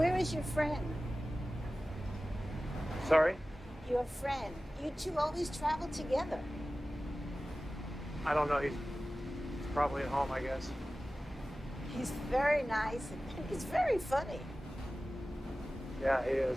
Where is your friend? Sorry? Your friend. You two always travel together. I don't know. He's probably at home, I guess. He's very nice and he's very funny. Yeah, he is.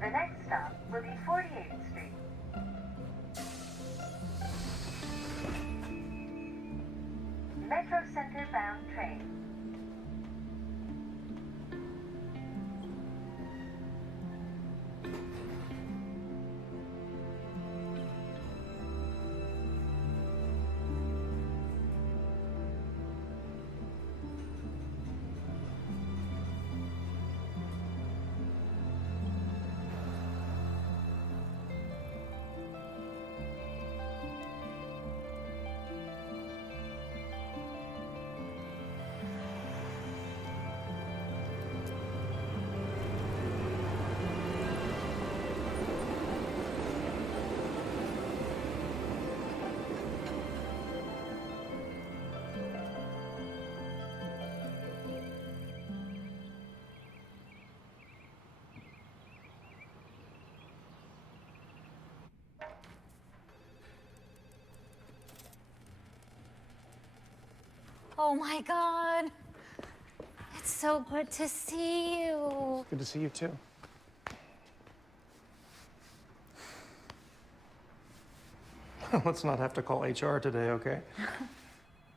The next stop will be 48th Street. Metro Center bound train. Oh my God. It's so good to see you. Good to see you, too. Let's not have to call HR today, okay?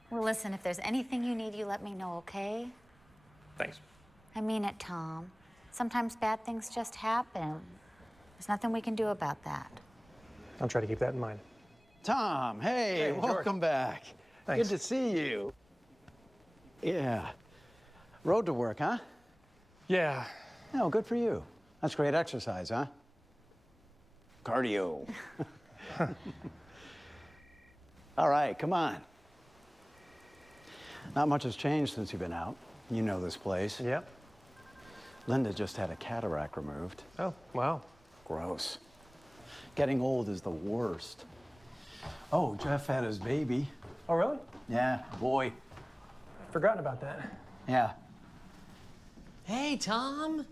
Well, listen, if there's anything you need, you let me know, okay? Thanks. I mean it, Tom. Sometimes bad things just happen. There's nothing we can do about that. I'll try to keep that in mind. Tom, hey, George. welcome back. Thanks. Good to see you. Yeah. Road to work, huh? Yeah. Oh, good for you. That's great exercise, huh? Cardio. All right, come on. Not much has changed since you've been out. You know this place. Yep. Linda just had a cataract removed. Oh, wow. Gross. Getting old is the worst. Oh, Jeff had his baby. Oh, really? Yeah, boy. Forgotten about that. Yeah. Hey, Tom.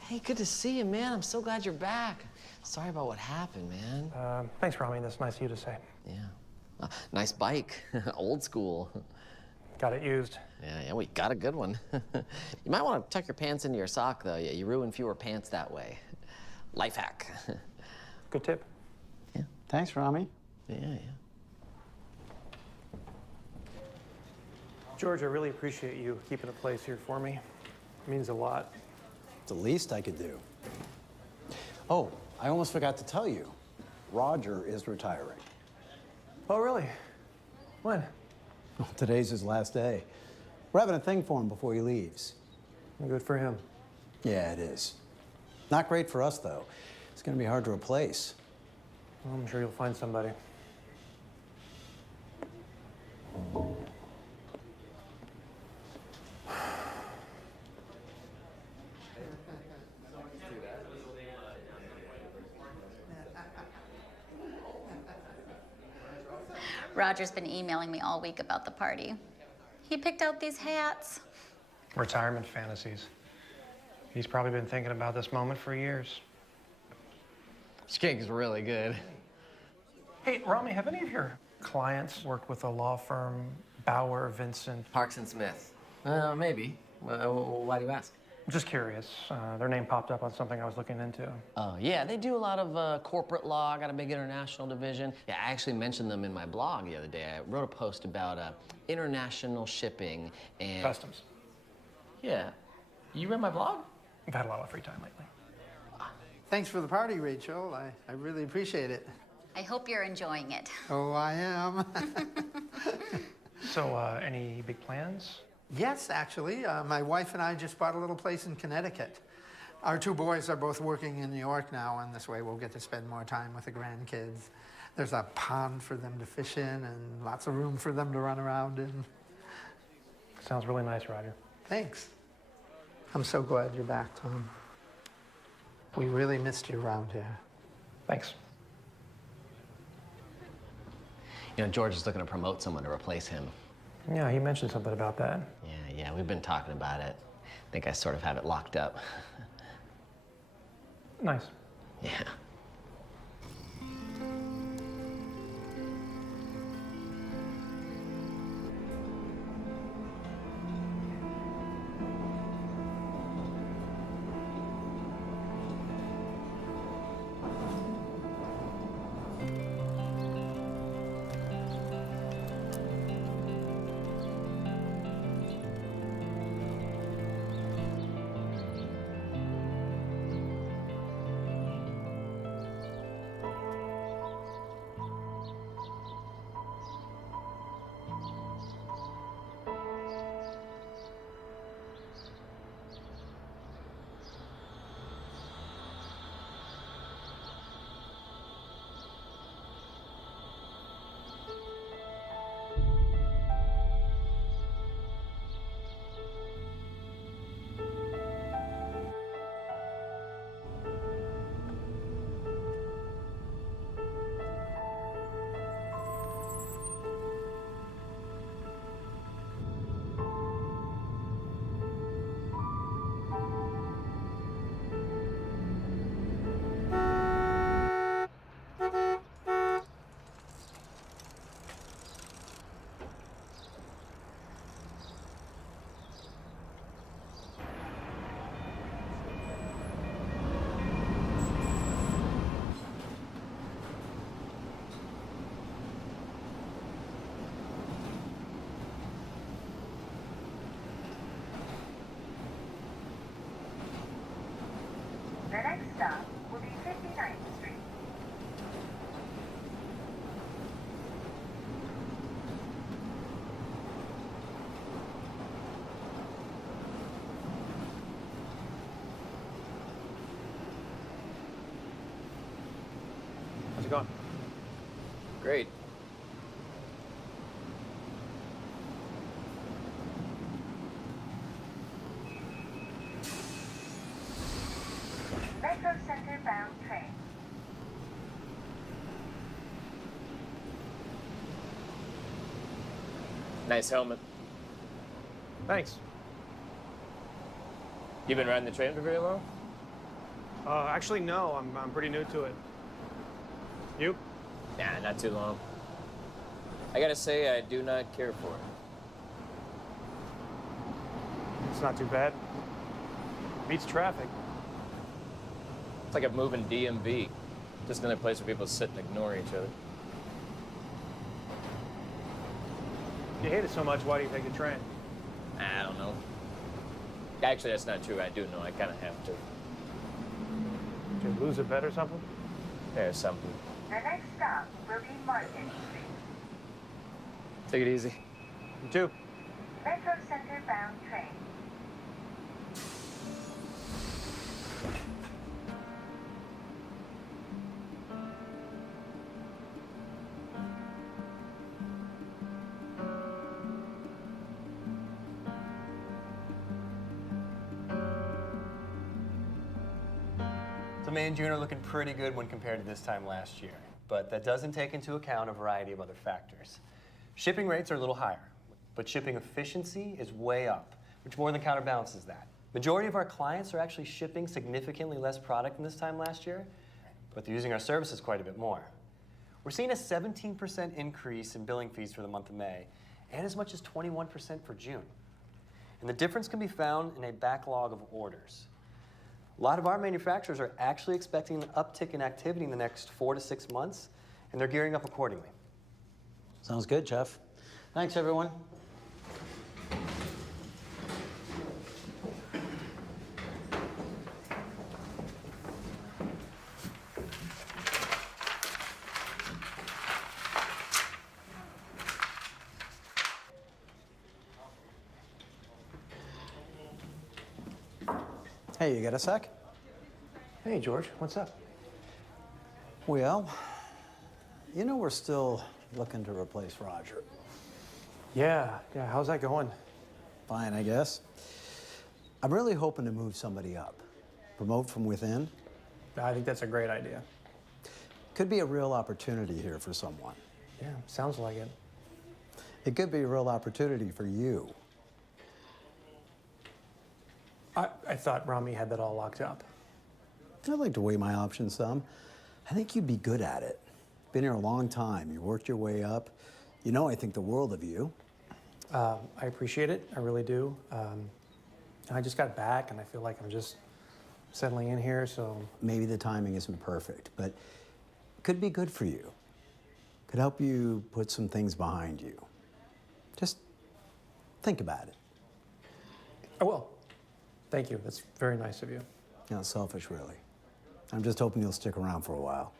Hey, good to see you, man. I'm so glad you're back. Sorry about what happened, man. Thanks, Rami. That's nice of you to say. Yeah. Nice bike. Old school. Got it used. Yeah, we got a good one. You might want to tuck your pants into your sock, though. Yeah, you ruin fewer pants that way. Life hack. Good tip. Yeah. Thanks, Rami. Yeah. George, I really appreciate you keeping a place here for me. It means a lot. It's the least I could do. Oh, I almost forgot to tell you. Roger is retiring. Oh, really? When? Well, today's his last day. We're having a thing for him before he leaves. Good for him. Yeah, it is. Not great for us, though. It's gonna be hard to replace. Well, I'm sure you'll find somebody. Roger's been emailing me all week about the party. He picked out these hats. Retirement fantasies. He's probably been thinking about this moment for years. This cake is really good. Hey, Rami, have any of your clients worked with a law firm, Bauer, Vincent? Parks and Smith. Maybe. Why do you ask? I'm just curious. Their name popped up on something I was looking into. Oh, yeah, they do a lot of corporate law, got a big international division. Yeah, I actually mentioned them in my blog the other day. I wrote a post about international shipping and... Customs. Yeah. You read my blog? I've had a lot of free time lately. Thanks for the party, Rachel. I really appreciate it. I hope you're enjoying it. Oh, I am. So, any big plans? Yes, actually. My wife and I just bought a little place in Connecticut. Our two boys are both working in New York now, and this way we'll get to spend more time with the grandkids. There's a pond for them to fish in and lots of room for them to run around in. Sounds really nice, Roger. Thanks. I'm so glad you're back, Tom. We really missed you around here. Thanks. You know, George is looking to promote someone to replace him. Yeah, he mentioned something about that. Yeah, we've been talking about it. I think I sort of have it locked up. Nice. Yeah. The next stop will be 59th Street. How's it going? Great. Metro Center bound train. Nice helmet. Thanks. You been riding the train for very long? Actually, no. I'm pretty new to it. You? Nah, not too long. I gotta say, I do not care for it. It's not too bad. Beats traffic. It's like a moving DMV. Just another place where people sit and ignore each other. If you hate it so much, why do you take the train? I don't know. Actually, that's not true. I do know. I kind of have to. Did you lose a bet or something? There's something. The next stop will be Market Street. Take it easy. You too. Metro Center bound train. So May and June are looking pretty good when compared to this time last year, but that doesn't take into account a variety of other factors. Shipping rates are a little higher, but shipping efficiency is way up, which more than counterbalances that. Majority of our clients are actually shipping significantly less product than this time last year, but they're using our services quite a bit more. We're seeing a 17% increase in billing fees for the month of May, and as much as 21% for June. And the difference can be found in a backlog of orders. A lot of our manufacturers are actually expecting an uptick in activity in the next 4 to 6 months, and they're gearing up accordingly. Sounds good, Jeff. Thanks, everyone. Hey, you got a sec? Hey, George, what's up? Well, you know we're still looking to replace Roger. Yeah, how's that going? Fine, I guess. I'm really hoping to move somebody up. Promote from within. I think that's a great idea. Could be a real opportunity here for someone. Yeah, sounds like it. It could be a real opportunity for you. I thought Rami had that all locked up. I'd like to weigh my options some. I think you'd be good at it. Been here a long time. You worked your way up. You know I think the world of you. I appreciate it. I really do. I just got back, and I feel like I'm just settling in here, so... Maybe the timing isn't perfect, but could be good for you. Could help you put some things behind you. Just think about it. I will. Thank you. That's very nice of you. Not selfish, really. I'm just hoping you'll stick around for a while.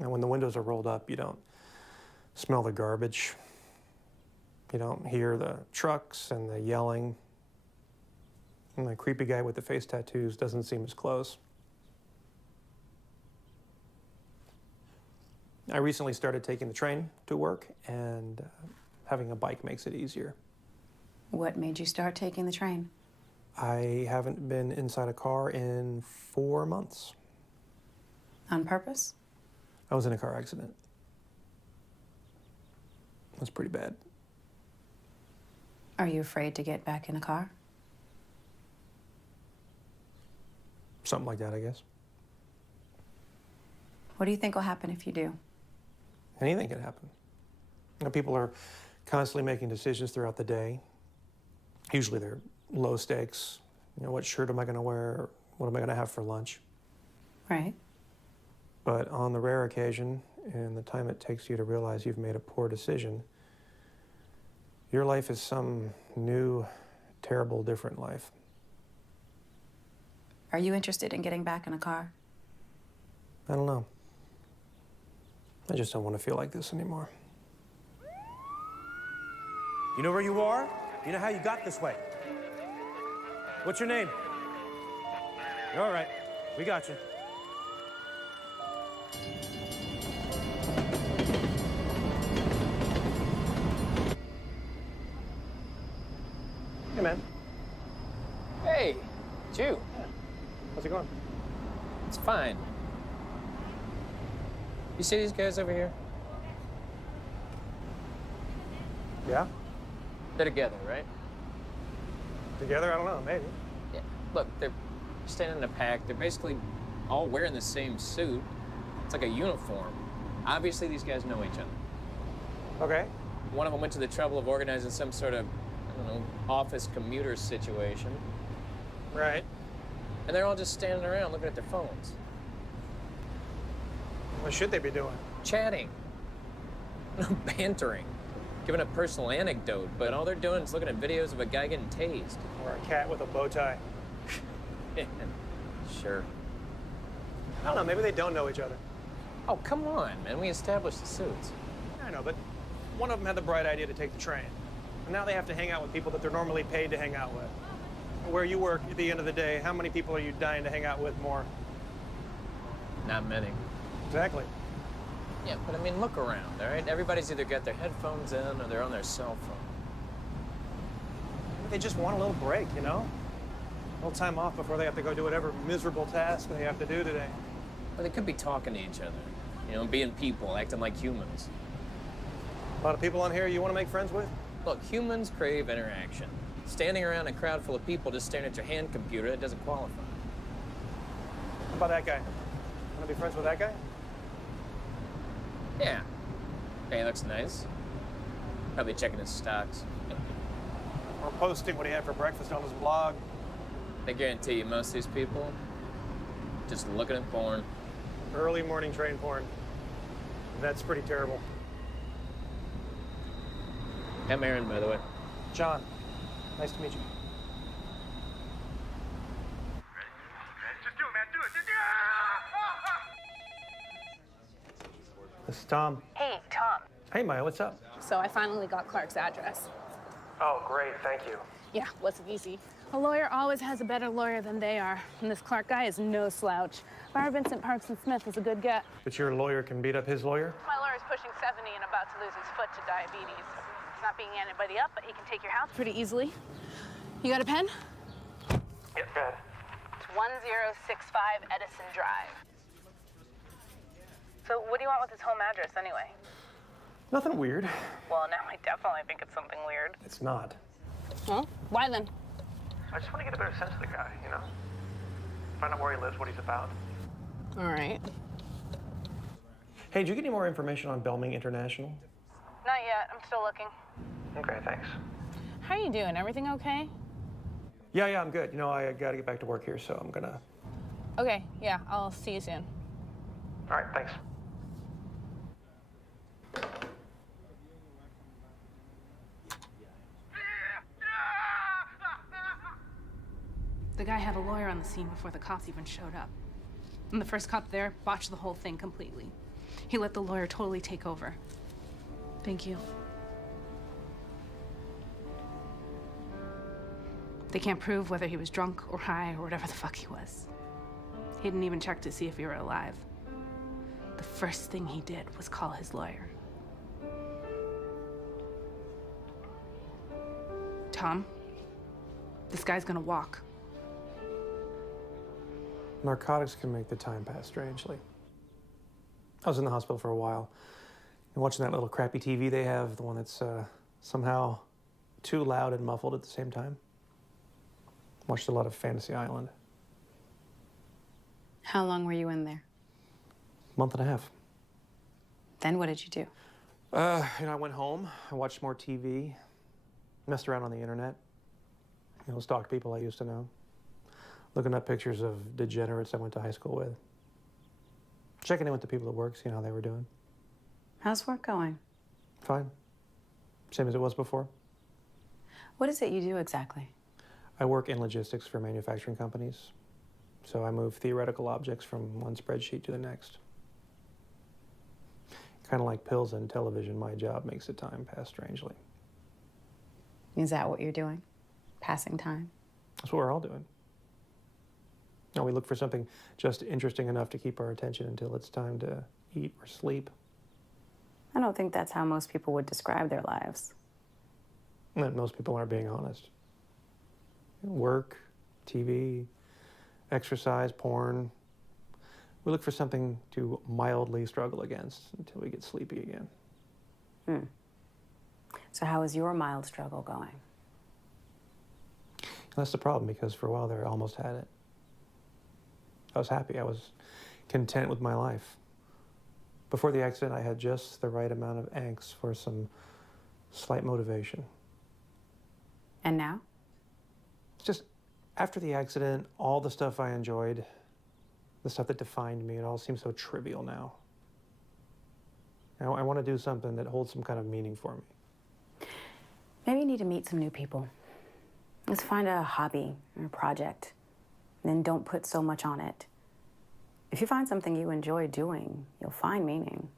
And when the windows are rolled up, you don't smell the garbage. You don't hear the trucks and the yelling. And the creepy guy with the face tattoos doesn't seem as close. I recently started taking the train to work, and having a bike makes it easier. What made you start taking the train? I haven't been inside a car in 4 months. On purpose? I was in a car accident. It was pretty bad. Are you afraid to get back in a car? Something like that, I guess. What do you think will happen if you do? Anything can happen. You know, people are constantly making decisions throughout the day. Usually they're low stakes. You know, what shirt am I going to wear? What am I going to have for lunch? Right. But on the rare occasion, and the time it takes you to realize you've made a poor decision, Your life is some new, terrible, different life. Are you interested in getting back in a car? I don't know. I just don't want to feel like this anymore. You know where you are? You know how you got this way? What's your name? All right, we got you. Hey, man. Hey, it's you. How's it going? It's fine. You see these guys over here? Yeah? They're together, right? Together? I don't know, maybe. Yeah. Look, they're standing in a pack. They're basically all wearing the same suit. It's like a uniform. Obviously, these guys know each other. Okay. One of them went to the trouble of organizing some sort of, I don't know, office commuter situation. Right. And they're all just standing around looking at their phones. What should they be doing? Chatting. Bantering. Giving a personal anecdote, but all they're doing is looking at videos of a guy getting tased. Or a cat with a bow tie. Sure. I don't know, maybe they don't know each other. Oh, come on, man. We established the suits. I know, but one of them had the bright idea to take the train. And now they have to hang out with people that they're normally paid to hang out with. Where you work, at the end of the day, how many people are you dying to hang out with more? Not many. Exactly. Yeah, but I mean, look around, all right? Everybody's either got their headphones in or they're on their cell phone. They just want a little break, you know? A little time off before they have to go do whatever miserable task they have to do today. Or they could be talking to each other, you know, being people, acting like humans. A lot of people on here you want to make friends with? Look, humans crave interaction. Standing around a crowd full of people just staring at your hand computer, that doesn't qualify. How about that guy? Want to be friends with that guy? Yeah. Hey, looks nice. Probably checking his stocks. Or posting what he had for breakfast on his blog. I guarantee you, most of these people just looking at porn. Early morning train porn. That's pretty terrible. I'm Aaron, by the way. John, nice to meet you. Just do it, man. Do it. This is Tom. Hey, Tom. Hey, Maya, what's up? So I finally got Clark's address. Oh, great, thank you. Yeah, wasn't easy. A lawyer always has a better lawyer than they are, and this Clark guy is no slouch. Bar Vincent Parks and Smith is a good get. But your lawyer can beat up his lawyer? My lawyer's pushing 70 and about to lose his foot to diabetes. He's not beating anybody up, but he can take your house pretty easily. You got a pen? Yeah, go ahead. It's 1065 Edison Drive. So what do you want with his home address anyway? Nothing weird. Well, now I definitely think it's something weird. It's not. Well, why then? I just want to get a better sense of the guy, you know? Find out where he lives, what he's about. All right. Hey, did you get any more information on Belming International? Not yet. I'm still looking. Okay, thanks. How are you doing? Everything okay? Yeah, I'm good. You know, I got to get back to work here, so I'm gonna... Okay, yeah, I'll see you soon. All right, thanks. The guy had a lawyer on the scene before the cops even showed up. And the first cop there botched the whole thing completely. He let the lawyer totally take over. Thank you. They can't prove whether he was drunk or high or whatever the fuck he was. He didn't even check to see if he were alive. The first thing he did was call his lawyer. Tom, this guy's gonna walk. Narcotics can make the time pass strangely. I was in the hospital for a while. And watching that little crappy TV they have, the one that's somehow too loud and muffled at the same time. Watched a lot of Fantasy Island. How long were you in there? Month and a half. Then what did you do? I went home, I watched more TV, messed around on the internet, stalked people I used to know, looking up pictures of degenerates I went to high school with, checking in with the people at work, seeing how they were doing. How's work going? Fine. Same as it was before. What is it you do exactly? I work in logistics for manufacturing companies. So I move theoretical objects from one spreadsheet to the next. Kind of like pills and television, my job makes the time pass strangely. Is that what you're doing? Passing time? That's what we're all doing. Now we look for something just interesting enough to keep our attention until it's time to eat or sleep. I don't think that's how most people would describe their lives. And most people aren't being honest. Work, TV, exercise, porn. We look for something to mildly struggle against until we get sleepy again. So how is your mild struggle going? That's the problem, because for a while there I almost had it. I was happy. I was content with my life. Before the accident, I had just the right amount of angst for some slight motivation. And now? Just after the accident, all the stuff I enjoyed, the stuff that defined me, it all seems so trivial now. Now I want to do something that holds some kind of meaning for me. Maybe you need to meet some new people. Let's find a hobby or a project. And then don't put so much on it. If you find something you enjoy doing, you'll find meaning.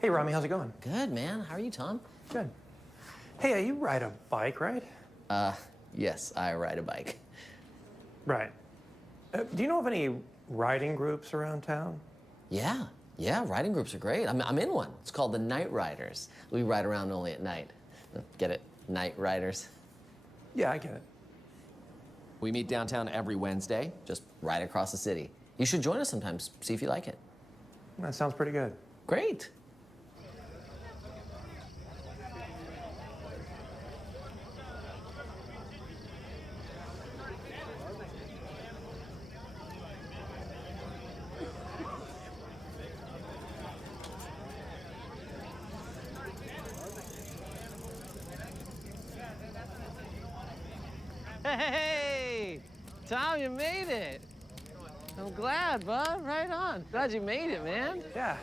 Hey, Rami, how's it going? Good, man. How are you, Tom? Good. Hey, you ride a bike, right? Yes, I ride a bike. Right. Do you know of any riding groups around town? Yeah, riding groups are great. I'm in one. It's called the Night Riders. We ride around only at night. Get it? Night Riders. Yeah, I get it. We meet downtown every Wednesday, just right across the city. You should join us sometimes, see if you like it. That sounds pretty good. Great. Hey, Tom, you made it. I'm glad, bud. Right on. Glad you made it, man. Yeah.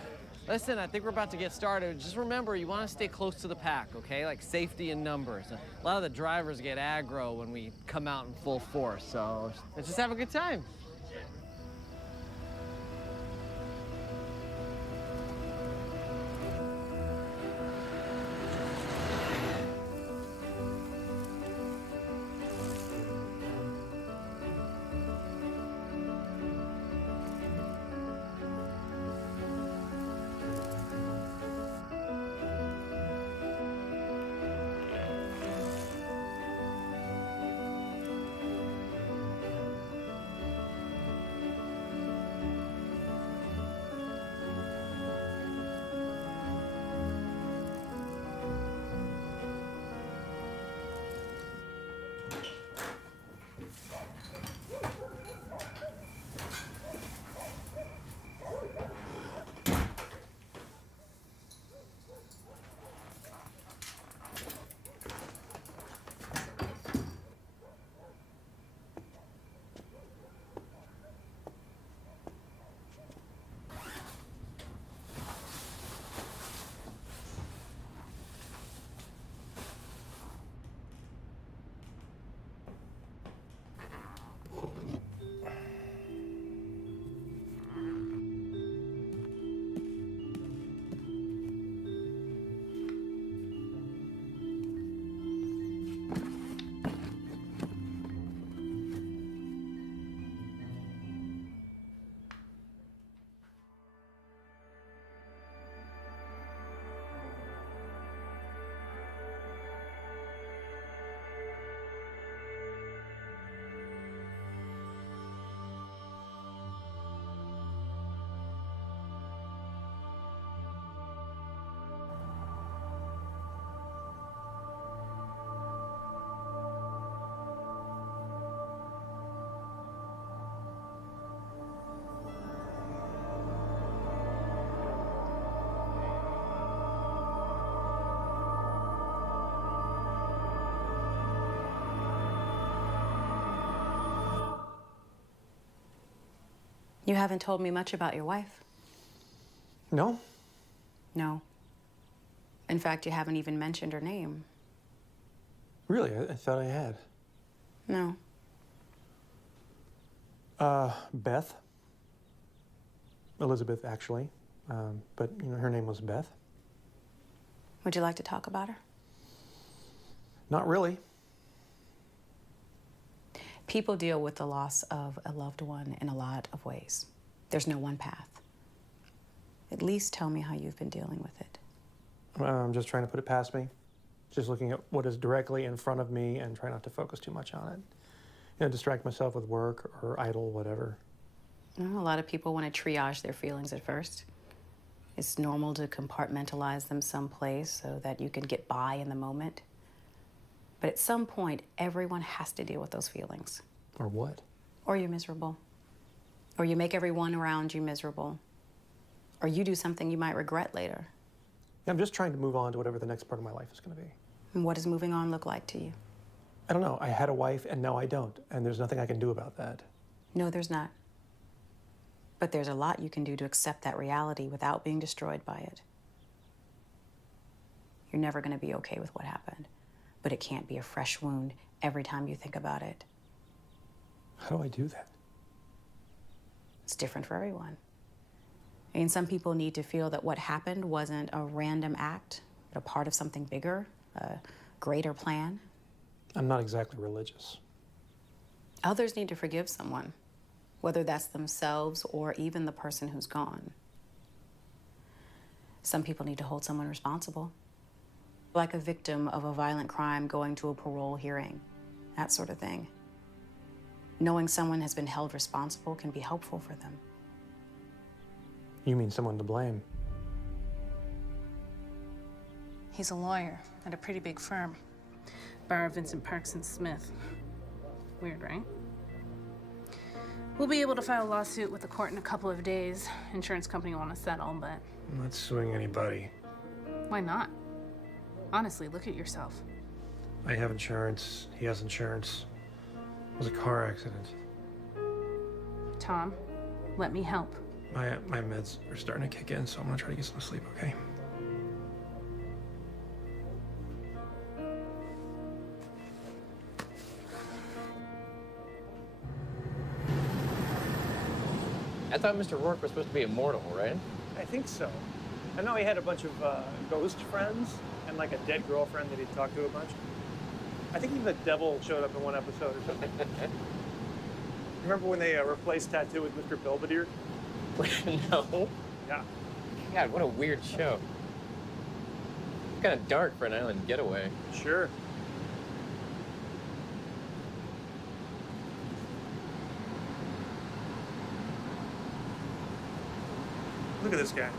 Listen, I think we're about to get started. Just remember, you want to stay close to the pack, okay? Like safety in numbers. A lot of the drivers get aggro when we come out in full force, so let's just have a good time. You haven't told me much about your wife. No? No. In fact, you haven't even mentioned her name. Really? I thought I had. No. Beth. Elizabeth, actually. But, you know, her name was Beth. Would you like to talk about her? Not really. People deal with the loss of a loved one in a lot of ways. There's no one path. At least tell me how you've been dealing with it. I'm just trying to put it past me. Just looking at what is directly in front of me and try not to focus too much on it. You know, distract myself with work or idle, whatever. Well, a lot of people want to triage their feelings at first. It's normal to compartmentalize them someplace so that you can get by in the moment. But at some point, everyone has to deal with those feelings. Or what? Or you're miserable. Or you make everyone around you miserable. Or you do something you might regret later. I'm just trying to move on to whatever the next part of my life is going to be. And what does moving on look like to you? I don't know. I had a wife and now I don't. And there's nothing I can do about that. No, there's not. But there's a lot you can do to accept that reality without being destroyed by it. You're never going to be okay with what happened. But it can't be a fresh wound every time you think about it. How do I do that? It's different for everyone. I mean, some people need to feel that what happened wasn't a random act, but a part of something bigger, a greater plan. I'm not exactly religious. Others need to forgive someone, whether that's themselves or even the person who's gone. Some people need to hold someone responsible, like a victim of a violent crime going to a parole hearing, that sort of thing. Knowing someone has been held responsible can be helpful for them. You mean someone to blame? He's a lawyer at a pretty big firm. Bar Vincent Parks and Smith. Weird, right? We'll be able to file a lawsuit with the court in a couple of days. Insurance company want to settle, but... I'm not suing anybody. Why not? Honestly, look at yourself. I have insurance. He has insurance. It was a car accident. Tom, let me help. My meds are starting to kick in, so I'm gonna try to get some sleep, okay? I thought Mr. Rourke was supposed to be immortal, right? I think so. I know he had a bunch of ghost friends and like a dead girlfriend that he'd talked to a bunch. I think even the devil showed up in one episode or something. Remember when they replaced Tattoo with Mr. Belvedere? No. Yeah. God, what a weird show. Kind of dark for an island getaway. Sure. Look at this guy.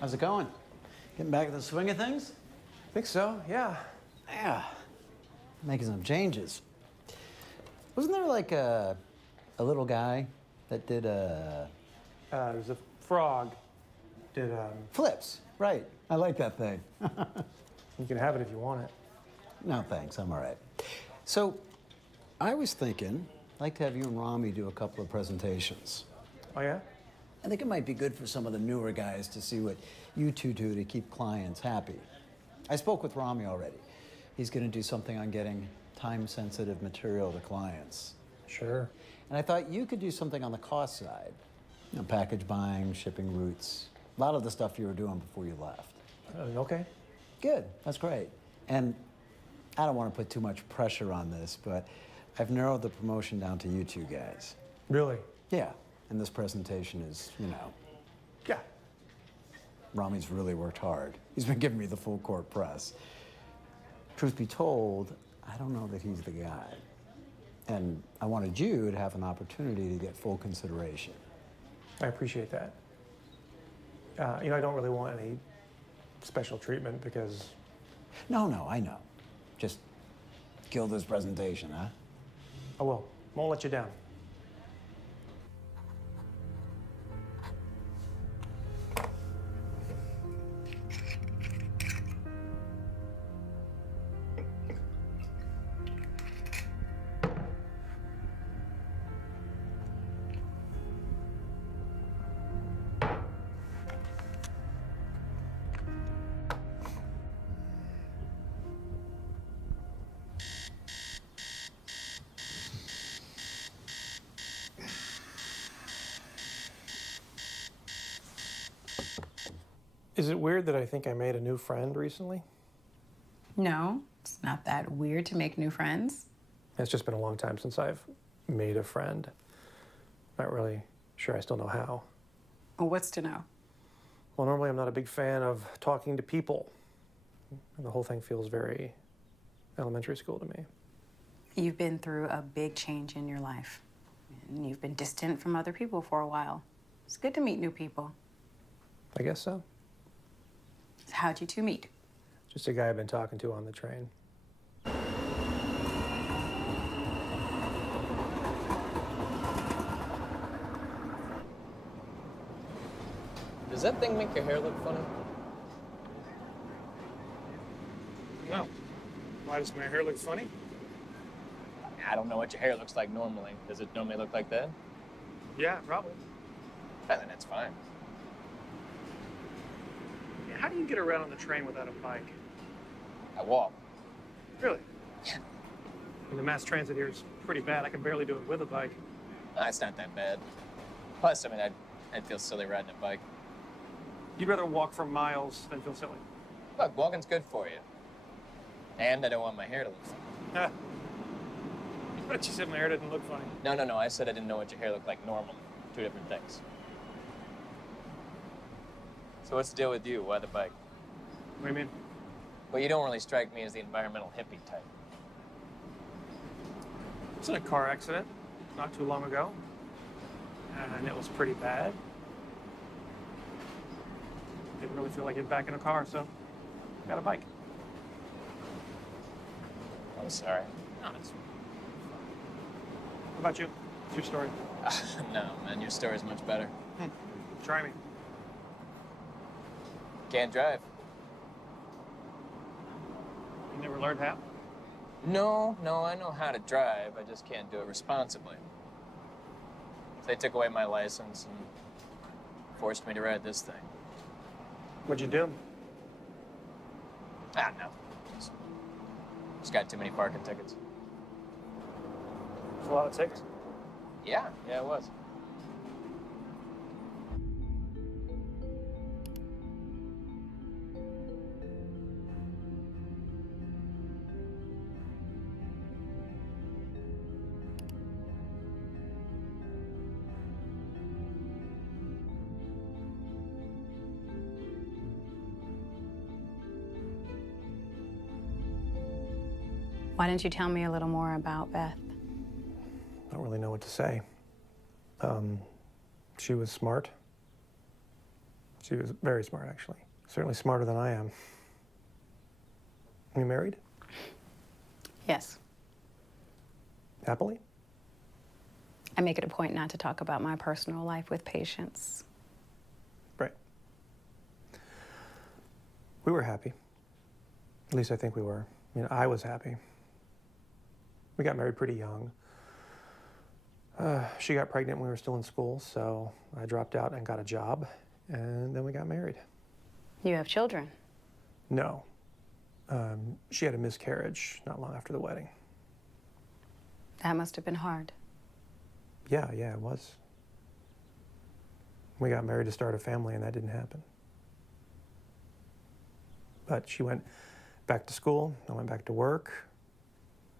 How's it going? Getting back to the swing of things? I think so, yeah. Yeah. Making some changes. Wasn't there like a little guy that did There's a frog. Did flips, right. I like that thing. You can have it if you want it. No, thanks. I'm all right. So, I was thinking, I'd like to have you and Rami do a couple of presentations. Oh, yeah? I think it might be good for some of the newer guys to see what you two do to keep clients happy. I spoke with Rami already. He's going to do something on getting time-sensitive material to clients. Sure. And I thought you could do something on the cost side. You know, package buying, shipping routes, a lot of the stuff you were doing before you left. Okay. Good, that's great. And I don't want to put too much pressure on this, but I've narrowed the promotion down to you two guys. Really? Yeah, and this presentation is, you know. Yeah. Rami's really worked hard. He's been giving me the full court press. Truth be told, I don't know that he's the guy. And I wanted you to have an opportunity to get full consideration. I appreciate that. I don't really want any special treatment because... No, I know. Just kill this presentation, huh? I will. Won't let you down. Is it weird that I think I made a new friend recently? No, it's not that weird to make new friends. It's just been a long time since I've made a friend. Not really sure I still know how. Well, what's to know? Well, normally I'm not a big fan of talking to people. And the whole thing feels very elementary school to me. You've been through a big change in your life. And you've been distant from other people for a while. It's good to meet new people. I guess so. So how'd you two meet? Just a guy I've been talking to on the train. Does that thing make your hair look funny? No. Why does my hair look funny? I don't know what your hair looks like normally. Does it normally look like that? Yeah, probably. I think that's fine. Yeah, how do you get around on the train without a bike? I walk. Really? Yeah. And the mass transit here is pretty bad. I can barely do it with a bike. It's not that bad. Plus, I mean, I'd feel silly riding a bike. You'd rather walk for miles than feel silly. Look, walking's good for you. And I don't want my hair to look funny. But you said my hair didn't look funny. No. I said I didn't know what your hair looked like normally. Two different things. So what's the deal with you? Why the bike? What do you mean? Well, you don't really strike me as the environmental hippie type. I was in a car accident not too long ago. And it was pretty bad. Didn't really feel like getting back in a car, so I got a bike. I'm sorry. No, it's... How about you? What's your story? No, man, your story's much better. Try me. Can't drive. You never learned how? No, I know how to drive. I just can't do it responsibly. They took away my license and forced me to ride this thing. What'd you do? No. Just got too many parking tickets. There's a lot of tickets. Yeah, it was. Why didn't you tell me a little more about Beth? I don't really know what to say. She was smart. She was very smart, actually. Certainly smarter than I am. You married? Yes. Happily? I make it a point not to talk about my personal life with patients. Right. We were happy. At least I think we were. I was happy. We got married pretty young. She got pregnant when we were still in school, so I dropped out and got a job, and then we got married. You have children? No. She had a miscarriage not long after the wedding. That must have been hard. Yeah, it was. We got married to start a family, and that didn't happen. But she went back to school, I went back to work.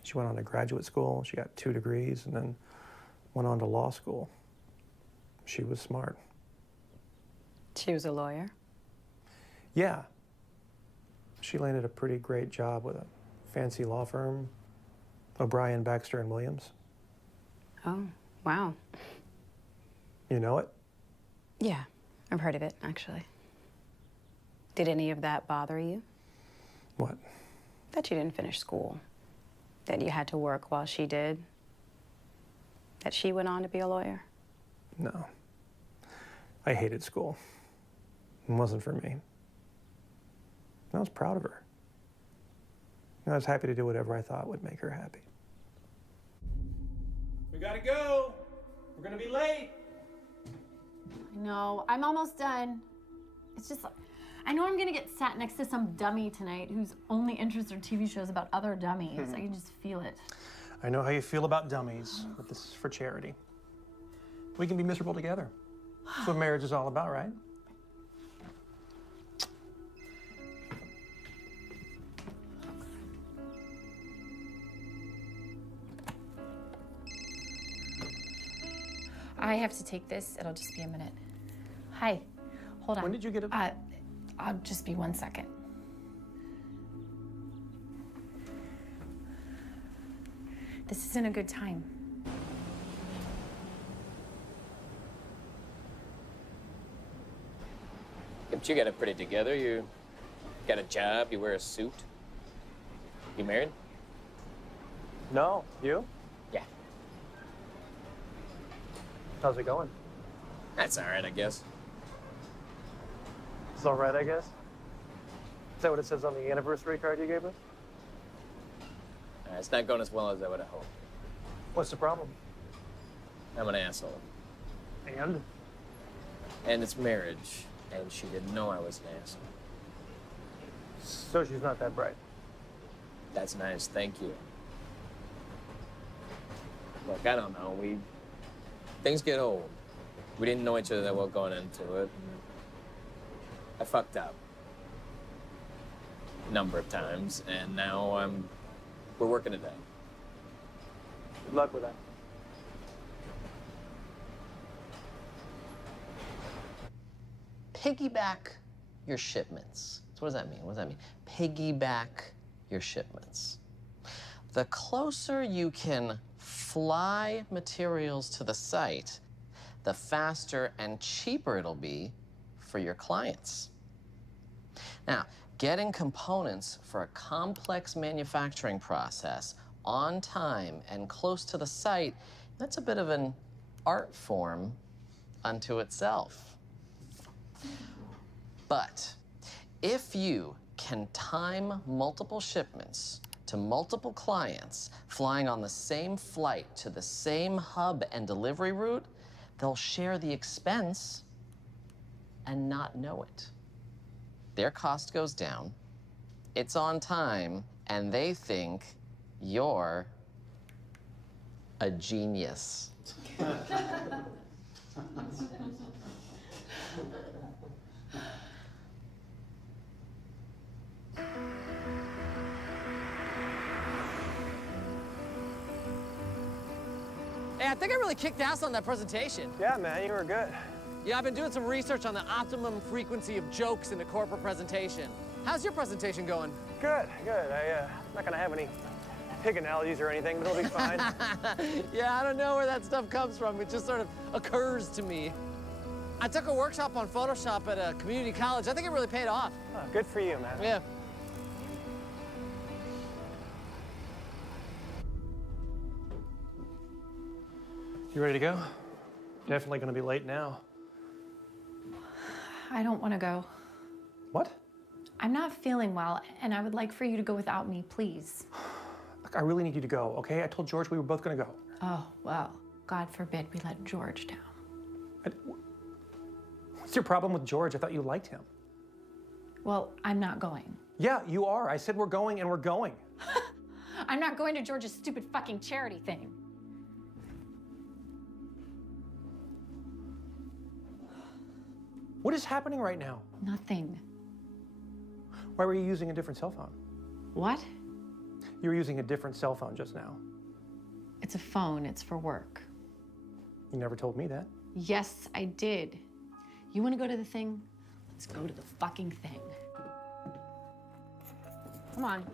She went on to graduate school, she got 2 degrees, and then went on to law school. She was smart. She was a lawyer? Yeah. She landed a pretty great job with a fancy law firm, O'Brien, Baxter, and Williams. Oh, wow. You know it? Yeah, I've heard of it, actually. Did any of that bother you? What? That you didn't finish school. That you had to work while she did. That she went on to be a lawyer. No. I hated school. It wasn't for me. I was proud of her. I was happy to do whatever I thought would make her happy. We gotta go. We're gonna be late. No, I'm almost done. It's just, I know I'm gonna get sat next to some dummy tonight who's only interested in TV shows about other dummies. I can just feel it. I know how you feel about dummies, but this is for charity. We can be miserable together. That's what marriage is all about, right? I have to take this. It'll just be a minute. Hi. Hold on. When did you get it? I'll just be 1 second. This isn't a good time. But you got it pretty together. You got a job, you wear a suit. You married? No, you? Yeah. How's it going? That's all right, I guess. It's all right, I guess. Is that what it says on the anniversary card you gave us? It's not going as well as I would have hoped. What's the problem? I'm an asshole. And? And it's marriage, and she didn't know I was an asshole. So she's not that bright. That's nice, thank you. Look, I don't know, things get old. We didn't know each other that well going into it. I fucked up a number of times, and now we're working it out. Good luck with that. Piggyback your shipments. So what does that mean? What does that mean? Piggyback your shipments. The closer you can fly materials to the site, the faster and cheaper it'll be for your clients. Now, getting components for a complex manufacturing process on time and close to the site, that's a bit of an art form unto itself. But if you can time multiple shipments to multiple clients flying on the same flight to the same hub and delivery route, they'll share the expense and not know it. Their cost goes down, it's on time, and they think you're a genius. Hey, I think I really kicked ass on that presentation. Yeah, man, you were good. Yeah, I've been doing some research on the optimum frequency of jokes in a corporate presentation. How's your presentation going? Good, good. I'm not gonna have any pig analogies or anything, but it'll be fine. Yeah, I don't know where that stuff comes from. It just sort of occurs to me. I took a workshop on Photoshop at a community college. I think it really paid off. Oh, good for you, man. Yeah. You ready to go? Definitely gonna be late now. I don't want to go. What? I'm not feeling well, and I would like for you to go without me, please. Look, I really need you to go, okay? I told George we were both gonna go. Oh, well, God forbid we let George down. What's your problem with George? I thought you liked him. Well, I'm not going. Yeah, you are. I said we're going and we're going. I'm not going to George's stupid fucking charity thing. What is happening right now? Nothing. Why were you using a different cell phone? What? You were using a different cell phone just now. It's a phone, it's for work. You never told me that. Yes, I did. You want to go to the thing? Let's go to the fucking thing. Come on.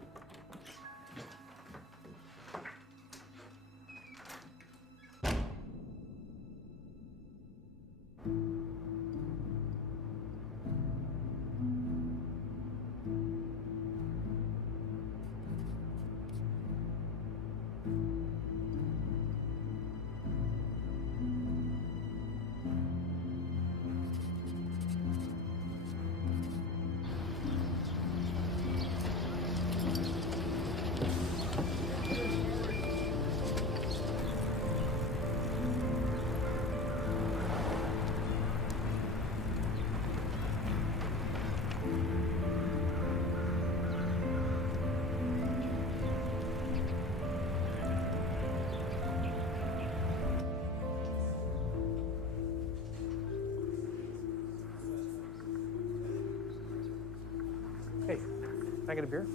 Hey, can I get a beer?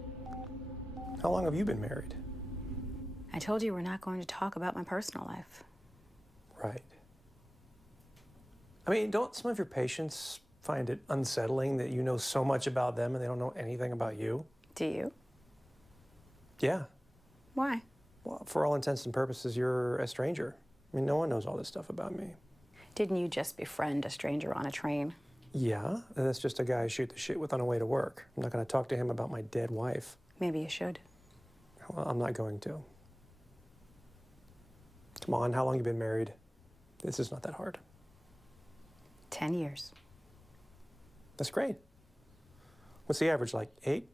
Thanks. How long have you been married? I told you we're not going to talk about my personal life. Right. I mean, don't some of your patients find it unsettling that you know so much about them and they don't know anything about you? Do you? Yeah. Why? Well, for all intents and purposes, you're a stranger. I mean, no one knows all this stuff about me. Didn't you just befriend a stranger on a train? Yeah, and that's just a guy I shoot the shit with on the way to work. I'm not going to talk to him about my dead wife. Maybe you should. Well, I'm not going to. Come on, how long you been married? This is not that hard. 10 years. That's great. What's the average, like 8?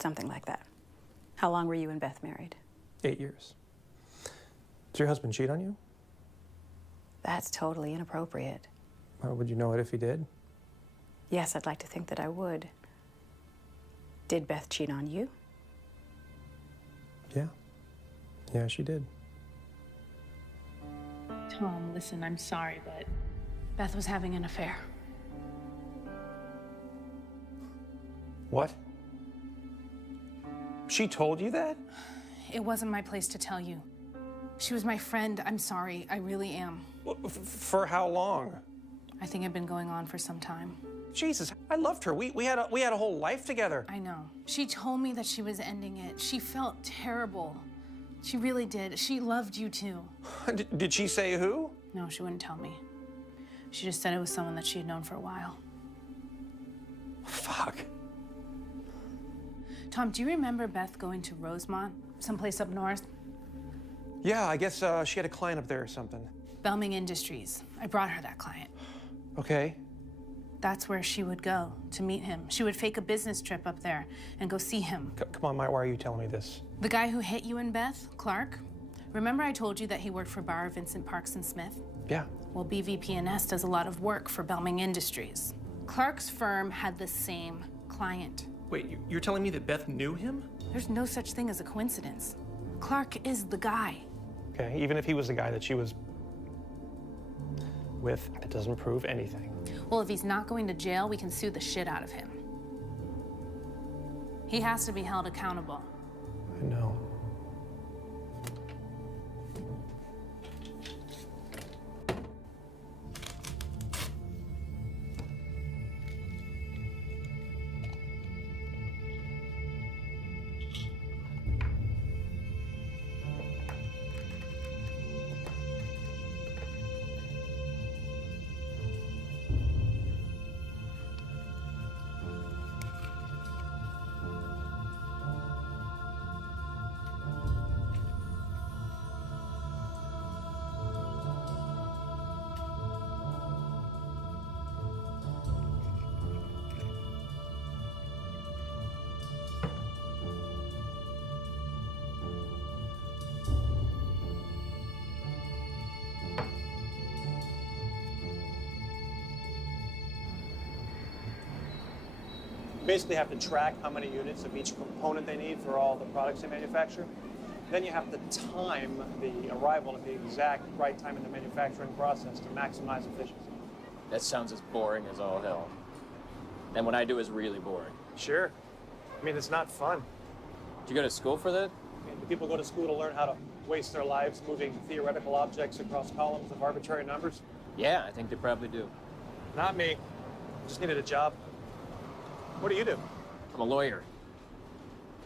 Something like that. How long were you and Beth married? 8 years. Does your husband cheat on you? That's totally inappropriate. Well, would you know it if he did? Yes, I'd like to think that I would. Did Beth cheat on you? Yeah. Yeah, she did. Tom, listen, I'm sorry, but Beth was having an affair. What? She told you that? It wasn't my place to tell you. She was my friend. I'm sorry. I really am. Well, for how long? I think it's been going on for some time. Jesus, I loved her. We had a whole life together. I know. She told me that she was ending it. She felt terrible. She really did. She loved you too. Did she say who? No, she wouldn't tell me. She just said it was someone that she had known for a while. Fuck. Tom, do you remember Beth going to Rosemont, someplace up north? Yeah, I guess she had a client up there or something. Belming Industries. I brought her that client. Okay. That's where she would go to meet him. She would fake a business trip up there and go see him. Come on, Mike, why are you telling me this? The guy who hit you and Beth, Clark, remember I told you that he worked for Bar Vincent Parks and Smith? Yeah. Well, BVP&S does a lot of work for Belming Industries. Clark's firm had the same client. Wait, you're telling me that Beth knew him? There's no such thing as a coincidence. Clark is the guy. Okay, even if he was the guy that she was with, it doesn't prove anything. Well, if he's not going to jail, we can sue the shit out of him. He has to be held accountable. I know. You basically have to track how many units of each component they need for all the products they manufacture. Then you have to time the arrival at the exact right time in the manufacturing process to maximize efficiency. That sounds as boring as all hell. And what I do is really boring. Sure. I mean, it's not fun. Did you go to school for that? I mean, do people go to school to learn how to waste their lives moving theoretical objects across columns of arbitrary numbers? Yeah, I think they probably do. Not me. Just needed a job. What do you do? I'm a lawyer.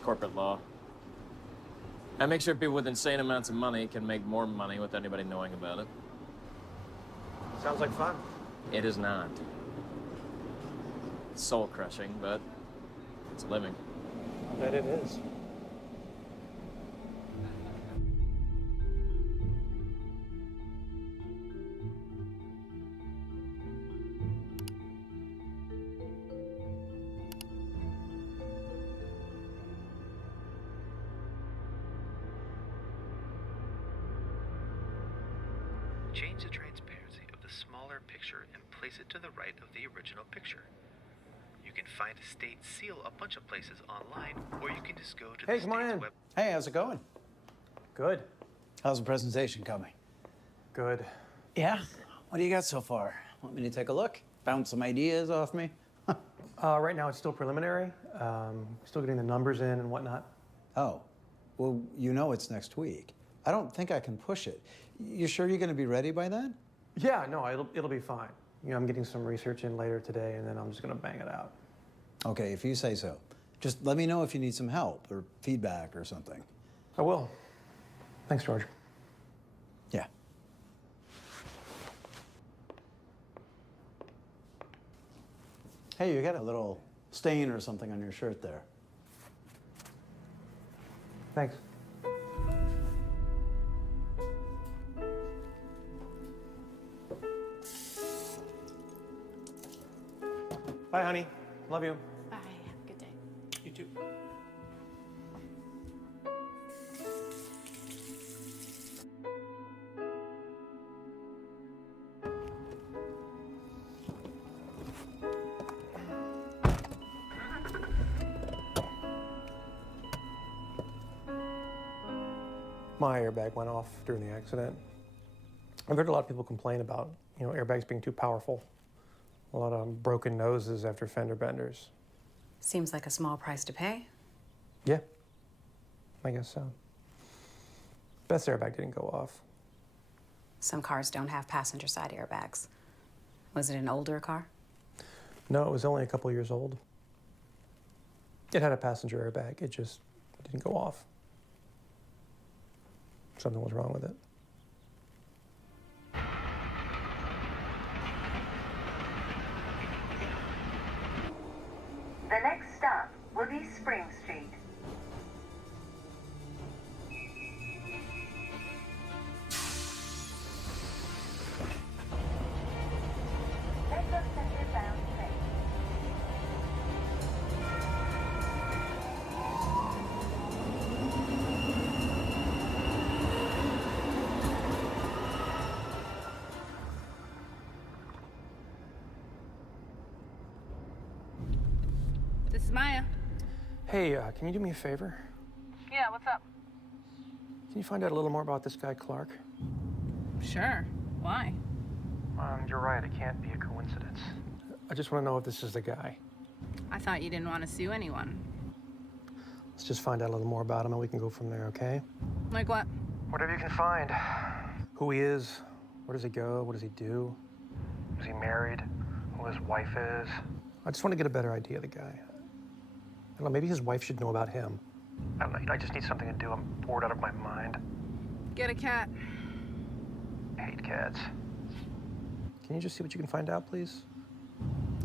Corporate law. I make sure people with insane amounts of money can make more money without anybody knowing about it. Sounds like fun. It is not. It's soul-crushing, but it's a living. I bet it is. Change the transparency of the smaller picture and place it to the right of the original picture. You can find a state seal a bunch of places online, or you can just go to the state's web. Hey, how's it going? Good. How's the presentation coming? Good. Yeah? What do you got so far? Want me to take a look? Bounce some ideas off me? Right now it's still preliminary. Still getting the numbers in and whatnot. Oh, well, you know it's next week. I don't think I can push it. You sure you're going to be ready by then? Yeah, no, it'll be fine. You know, I'm getting some research in later today, and then I'm just going to bang it out. Okay, if you say so. Just let me know if you need some help or feedback or something. I will. Thanks, George. Yeah. Hey, you got a little stain or something on your shirt there. Thanks. Bye, honey. Love you. Bye. Have a good day. You too. My airbag went off during the accident. I've heard a lot of people complain about, airbags being too powerful. A lot of broken noses after fender benders. Seems like a small price to pay. Yeah, I guess so. Beth's airbag didn't go off. Some cars don't have passenger side airbags. Was it an older car? No, it was only a couple years old. It had a passenger airbag, it just didn't go off. Something was wrong with it. Spring Street. Metro Center bound train. This is Maya. Hey, can you do me a favor? Yeah, what's up? Can you find out a little more about this guy, Clark? Sure. Why? You're right, it can't be a coincidence. I just want to know if this is the guy. I thought you didn't want to sue anyone. Let's just find out a little more about him and we can go from there, okay? Like what? Whatever you can find. Who he is, where does he go, what does he do? Is he married? Who his wife is? I just want to get a better idea of the guy. I don't know, maybe his wife should know about him. I don't know, I just need something to do. I'm bored out of my mind. Get a cat. I hate cats. Can you just see what you can find out, please?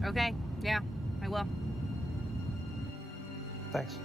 Okay, yeah, I will. Thanks.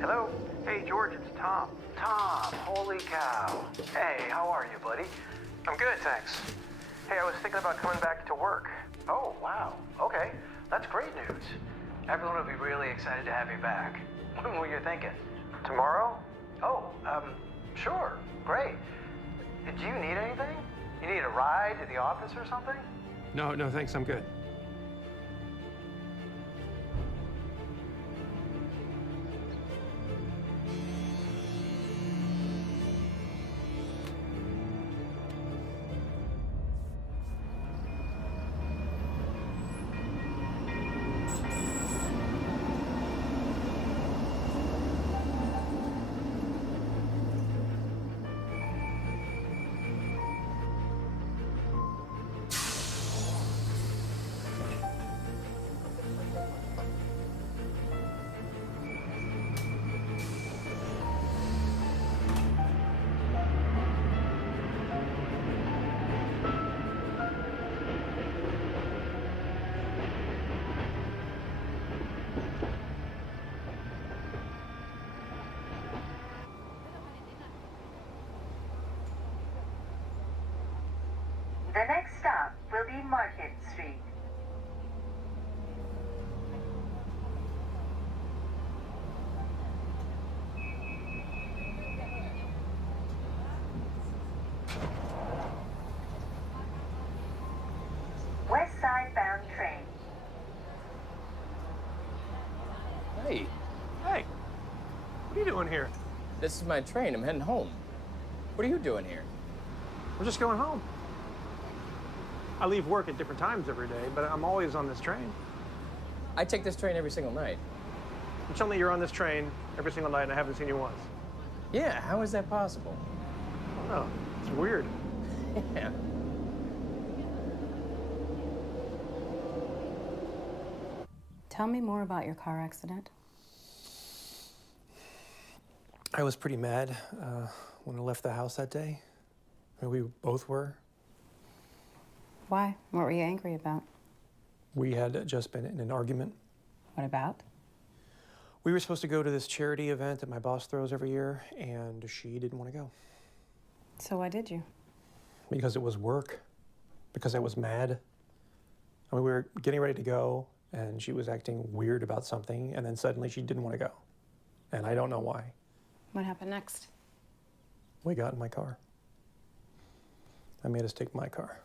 Hello? Hey, George, it's Tom. Tom, holy cow. Hey, how are you, buddy? I'm good, thanks. Hey, I was thinking about coming back to work. Oh, wow. Okay, that's great news. Everyone will be really excited to have you back. When were you thinking? Tomorrow? Oh, sure. Great. Do you need anything? You need a ride to the office or something? No, thanks, I'm good. The next stop will be Market Street. West Side bound train. Hey, Hey, what are you doing here? this is my train. I'm heading home. What are you doing here? We're just going home. I leave work at different times every day, but I'm always on this train. I take this train every single night. You tell me you're on this train every single night and I haven't seen you once. Yeah, how is that possible? I don't know. It's weird. Yeah. Tell me more about your car accident. I was pretty mad when I left the house that day. I mean, we both were. Why? What were you angry about? We had just been in an argument. What about? We were supposed to go to this charity event that my boss throws every year, and she didn't want to go. So why did you? Because it was work. Because I was mad. I mean, we were getting ready to go, and she was acting weird about something, and then suddenly she didn't want to go. And I don't know why. What happened next? We got in my car. I made us take my car.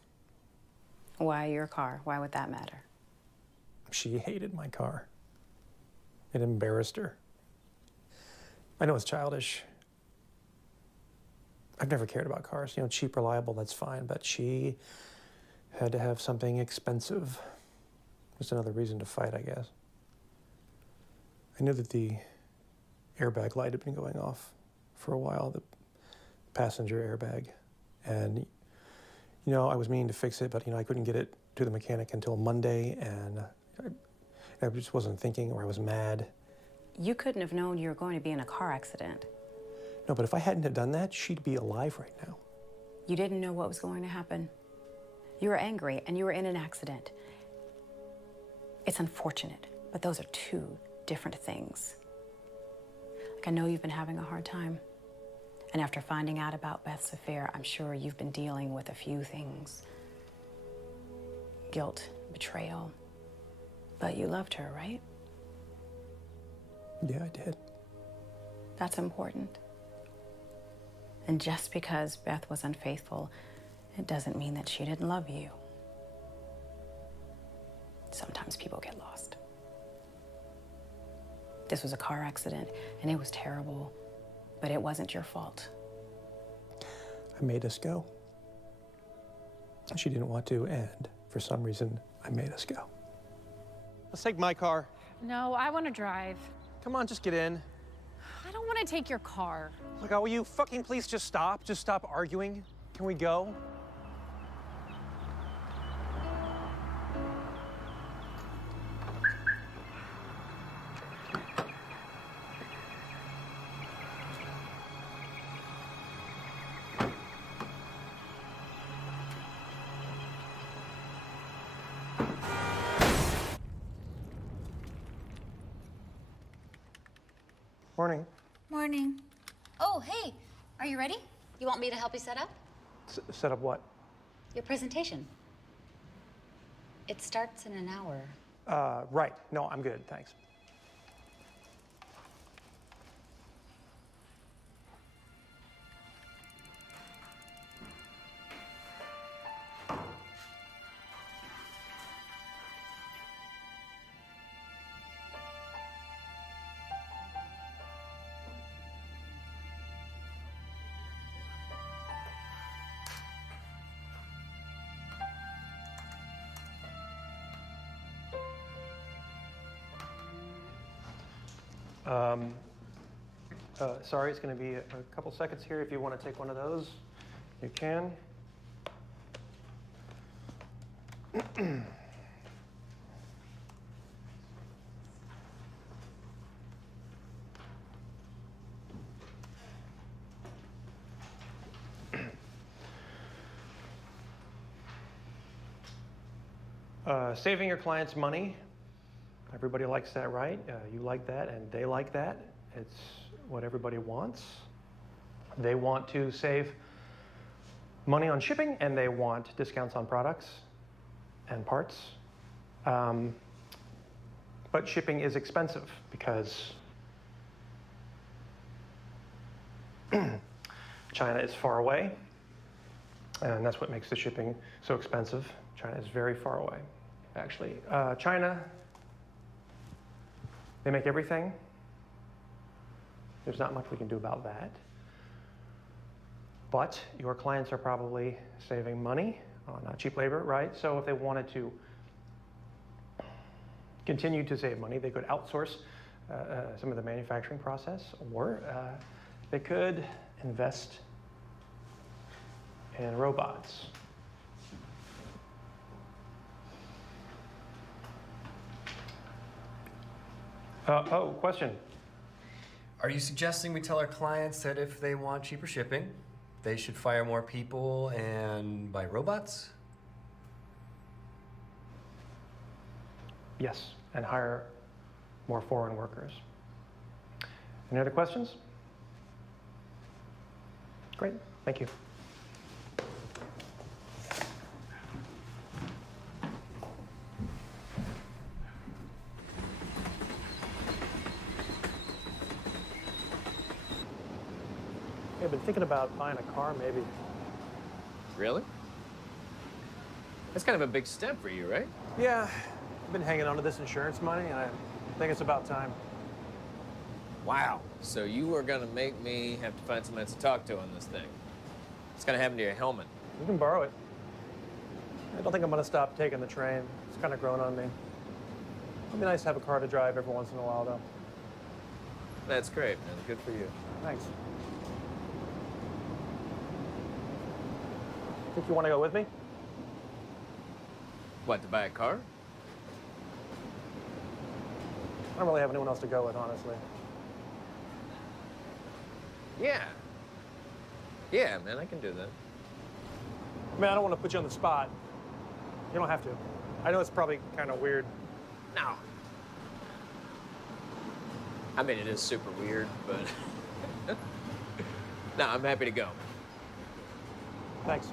Why your car? Why would that matter? She hated my car. It embarrassed her. I know it's childish. I've never cared about cars. You know, cheap, reliable, that's fine. But she had to have something expensive. Just another reason to fight, I guess. I knew that the airbag light had been going off for a while, the passenger airbag. And, you know, I was meaning to fix it, but, you know, I couldn't get it to the mechanic until Monday, and I just wasn't thinking, or I was mad. You couldn't have known you were going to be in a car accident. No, but if I hadn't have done that, she'd be alive right now. You didn't know what was going to happen. You were angry, and you were in an accident. It's unfortunate, but those are two different things. Like, I know you've been having a hard time. And after finding out about Beth's affair, I'm sure you've been dealing with a few things. Guilt, betrayal. But you loved her, right? Yeah, I did. That's important. And just because Beth was unfaithful, it doesn't mean that she didn't love you. Sometimes people get lost. This was a car accident, and it was terrible, but it wasn't your fault. I made us go. She didn't want to, and for some reason, I made us go. Let's take my car. No, I want to drive. Come on, just get in. I don't want to take your car. Look, will you fucking please just stop? Just stop arguing. Can we go? Morning. Morning. Oh, hey, are you ready? You want me to help you set up? Set up what? Your presentation. It starts in an hour. Right. No, I'm good, thanks. Sorry, it's going to be a couple seconds here. If you want to take one of those, you can. Saving your clients money. Everybody likes that, right? You like that, and they like that. It's what everybody wants. They want to save money on shipping, and they want discounts on products and parts. But shipping is expensive because China is far away, and that's what makes the shipping so expensive. China is very far away, actually. China, they make everything. There's not much we can do about that. But your clients are probably saving money on cheap labor, right? So if they wanted to continue to save money, they could outsource some of the manufacturing process, or they could invest in robots. Question. Are you suggesting we tell our clients that if they want cheaper shipping, they should fire more people and buy robots? Yes, and hire more foreign workers. Any other questions? Great, thank you. I've been thinking about buying a car, maybe. Really? That's kind of a big step for you, right? Yeah, I've been hanging on to this insurance money, and I think it's about time. Wow. So you are gonna make me have to find someone else to talk to on this thing. What's gonna happen to your helmet? You can borrow it. I don't think I'm gonna stop taking the train. It's kind of grown on me. It'd be nice to have a car to drive every once in a while, though. That's great, man. Good for you. Thanks. Think you want to go with me? What, to buy a car? I don't really have anyone else to go with, honestly. Yeah. Yeah, man, I can do that. I mean, I don't want to put you on the spot. You don't have to. I know it's probably kind of weird. No. I mean, it is super weird, but... No, I'm happy to go. Thanks.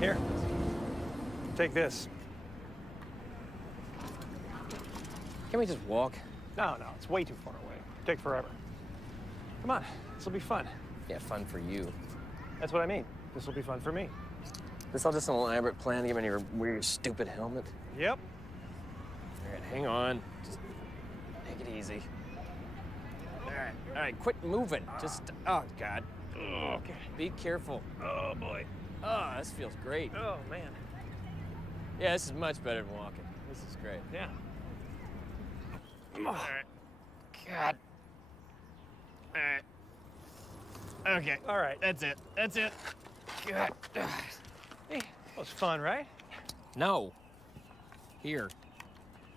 Here, take this. Can we just walk? No, it's way too far away. Take forever. Come on, this will be fun. Yeah, fun for you. That's what I mean. This will be fun for me. This all just an elaborate plan to get me to wear your stupid helmet? Yep. All right, hang on. Just take it easy. All right, quit moving. Just, oh, God. Ugh. Okay. Be careful. Oh, boy. Oh, this feels great. Oh, man. Yeah, this is much better than walking. This is great. Yeah. All right. God. All right. Okay. All right. That's it. That's it. God. Hey, that was fun, right? No. Here.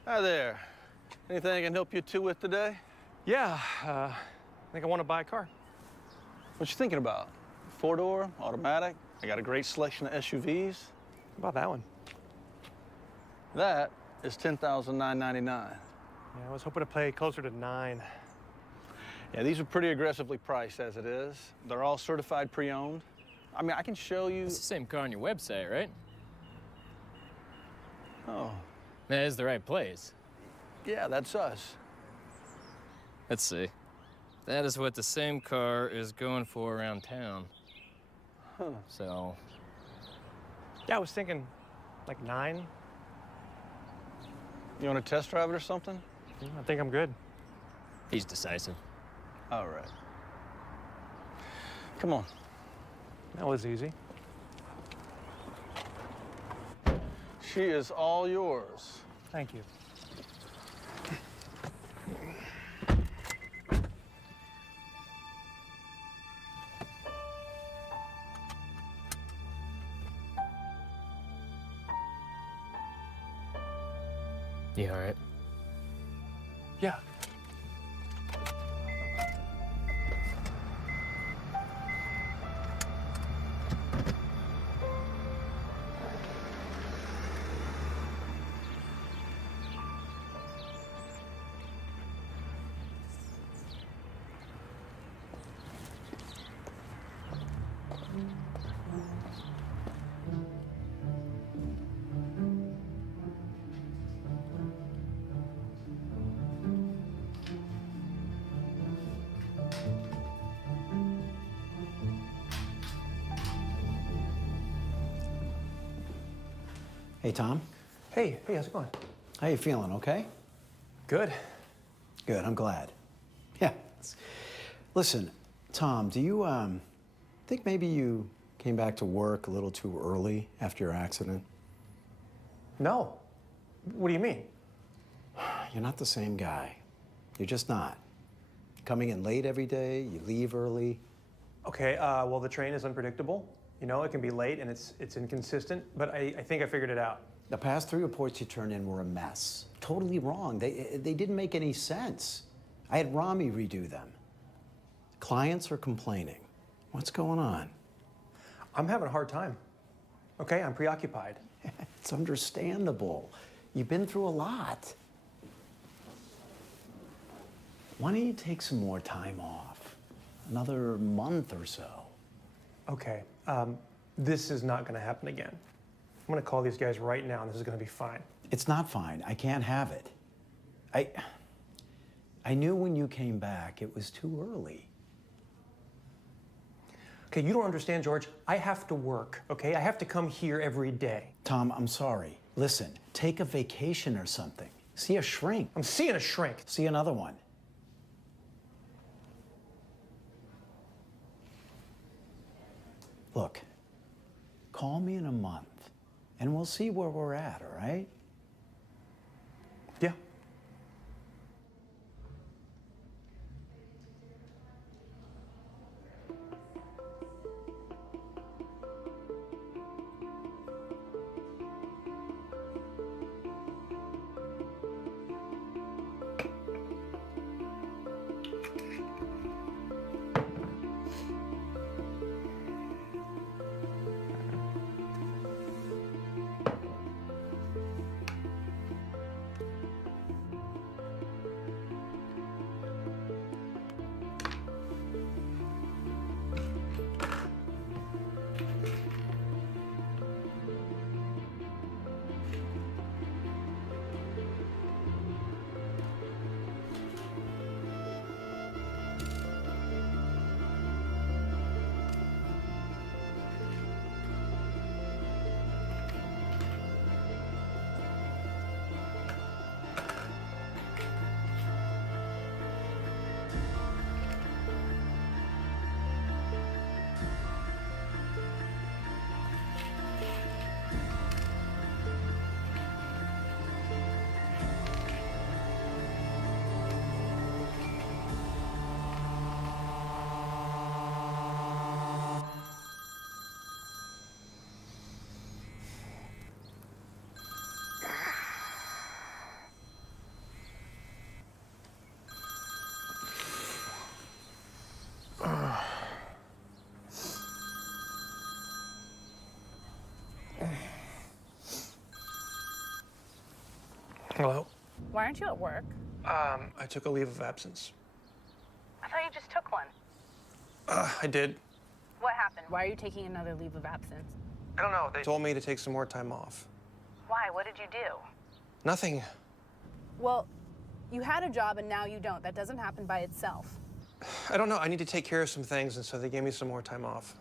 Hi there. Anything I can help you two with today? Yeah, I think I want to buy a car. What you thinking about? Four-door, automatic? I got a great selection of SUVs. How about that one? That is $10,999. Yeah, I was hoping to pay closer to 9. Yeah, these are pretty aggressively priced as it is. They're all certified pre-owned. I mean, I can show you... It's the same car on your website, right? Oh. That is the right place. Yeah, that's us. Let's see. That is what the same car is going for around town. Huh. So... Yeah, I was thinking like 9. You want to test drive it or something? I think I'm good. He's decisive. All right. Come on. That was easy. She is all yours. Thank you. You all right? Yeah. Hey, Tom. Hey, how's it going? How you feeling, okay? Good. Good, I'm glad. Yeah. Listen, Tom, do you think maybe you came back to work a little too early after your accident? No. What do you mean? You're not the same guy. You're just not. Coming in late every day, you leave early. Okay, well, the train is unpredictable. You know, it can be late and it's inconsistent, but I think I figured it out. The past 3 reports you turned in were a mess. Totally wrong. They didn't make any sense. I had Rami redo them. Clients are complaining. What's going on? I'm having a hard time. Okay, I'm preoccupied. It's understandable. You've been through a lot. Why don't you take some more time off? Another month or so. Okay, this is not gonna happen again. I'm gonna call these guys right now and this is gonna be fine. It's not fine. I can't have it. I knew when you came back it was too early. Okay, you don't understand, George. I have to work, okay? I have to come here every day. Tom, I'm sorry. Listen, take a vacation or something. See a shrink. I'm seeing a shrink. See another one. Look, call me in a month, and we'll see where we're at, all right? Yeah. Hello? Why aren't you at work? I took a leave of absence. I thought you just took one. I did. What happened? Why are you taking another leave of absence? I don't know. They told me to take some more time off. Why? What did you do? Nothing. Well, you had a job and now you don't. That doesn't happen by itself. I don't know. I need to take care of some things, and so they gave me some more time off.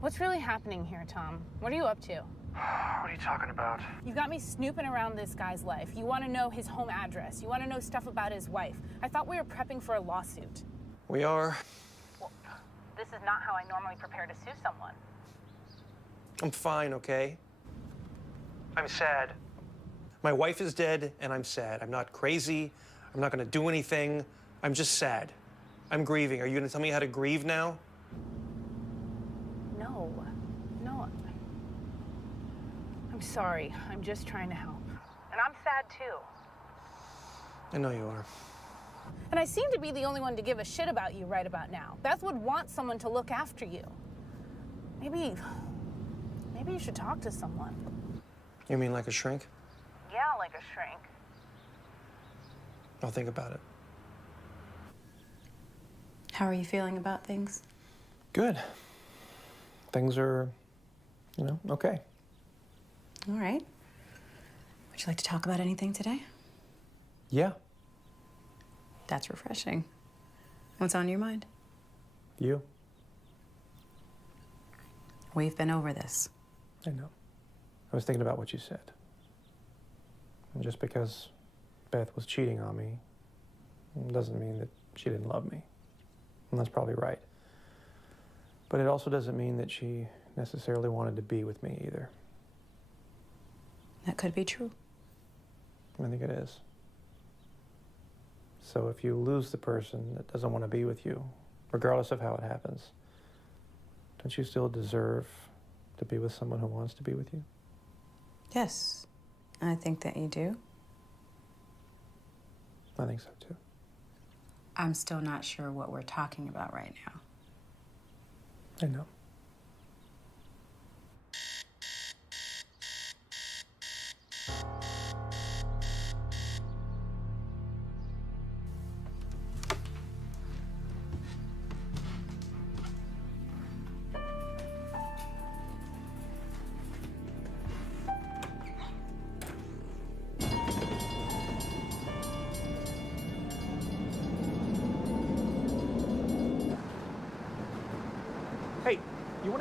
What's really happening here, Tom? What are you up to? What are you talking about? You got me snooping around this guy's life. You want to know his home address. You want to know stuff about his wife. I thought we were prepping for a lawsuit. We are. Well, this is not how I normally prepare to sue someone. I'm fine, okay? I'm sad. My wife is dead, and I'm sad. I'm not crazy. I'm not going to do anything. I'm just sad. I'm grieving. Are you going to tell me how to grieve now? No. I'm sorry. I'm just trying to help. And I'm sad, too. I know you are. And I seem to be the only one to give a shit about you right about now. Beth would want someone to look after you. Maybe you should talk to someone. You mean like a shrink? Yeah, like a shrink. I'll think about it. How are you feeling about things? Good. Things are, okay. All right. Would you like to talk about anything today? Yeah. That's refreshing. What's on your mind? You. We've been over this. I know. I was thinking about what you said. And just because Beth was cheating on me doesn't mean that she didn't love me. And that's probably right. But it also doesn't mean that she necessarily wanted to be with me either. That could be true. I think it is. So if you lose the person that doesn't want to be with you, regardless of how it happens, don't you still deserve to be with someone who wants to be with you? Yes, I think that you do. I think so too. I'm still not sure what we're talking about right now. I know.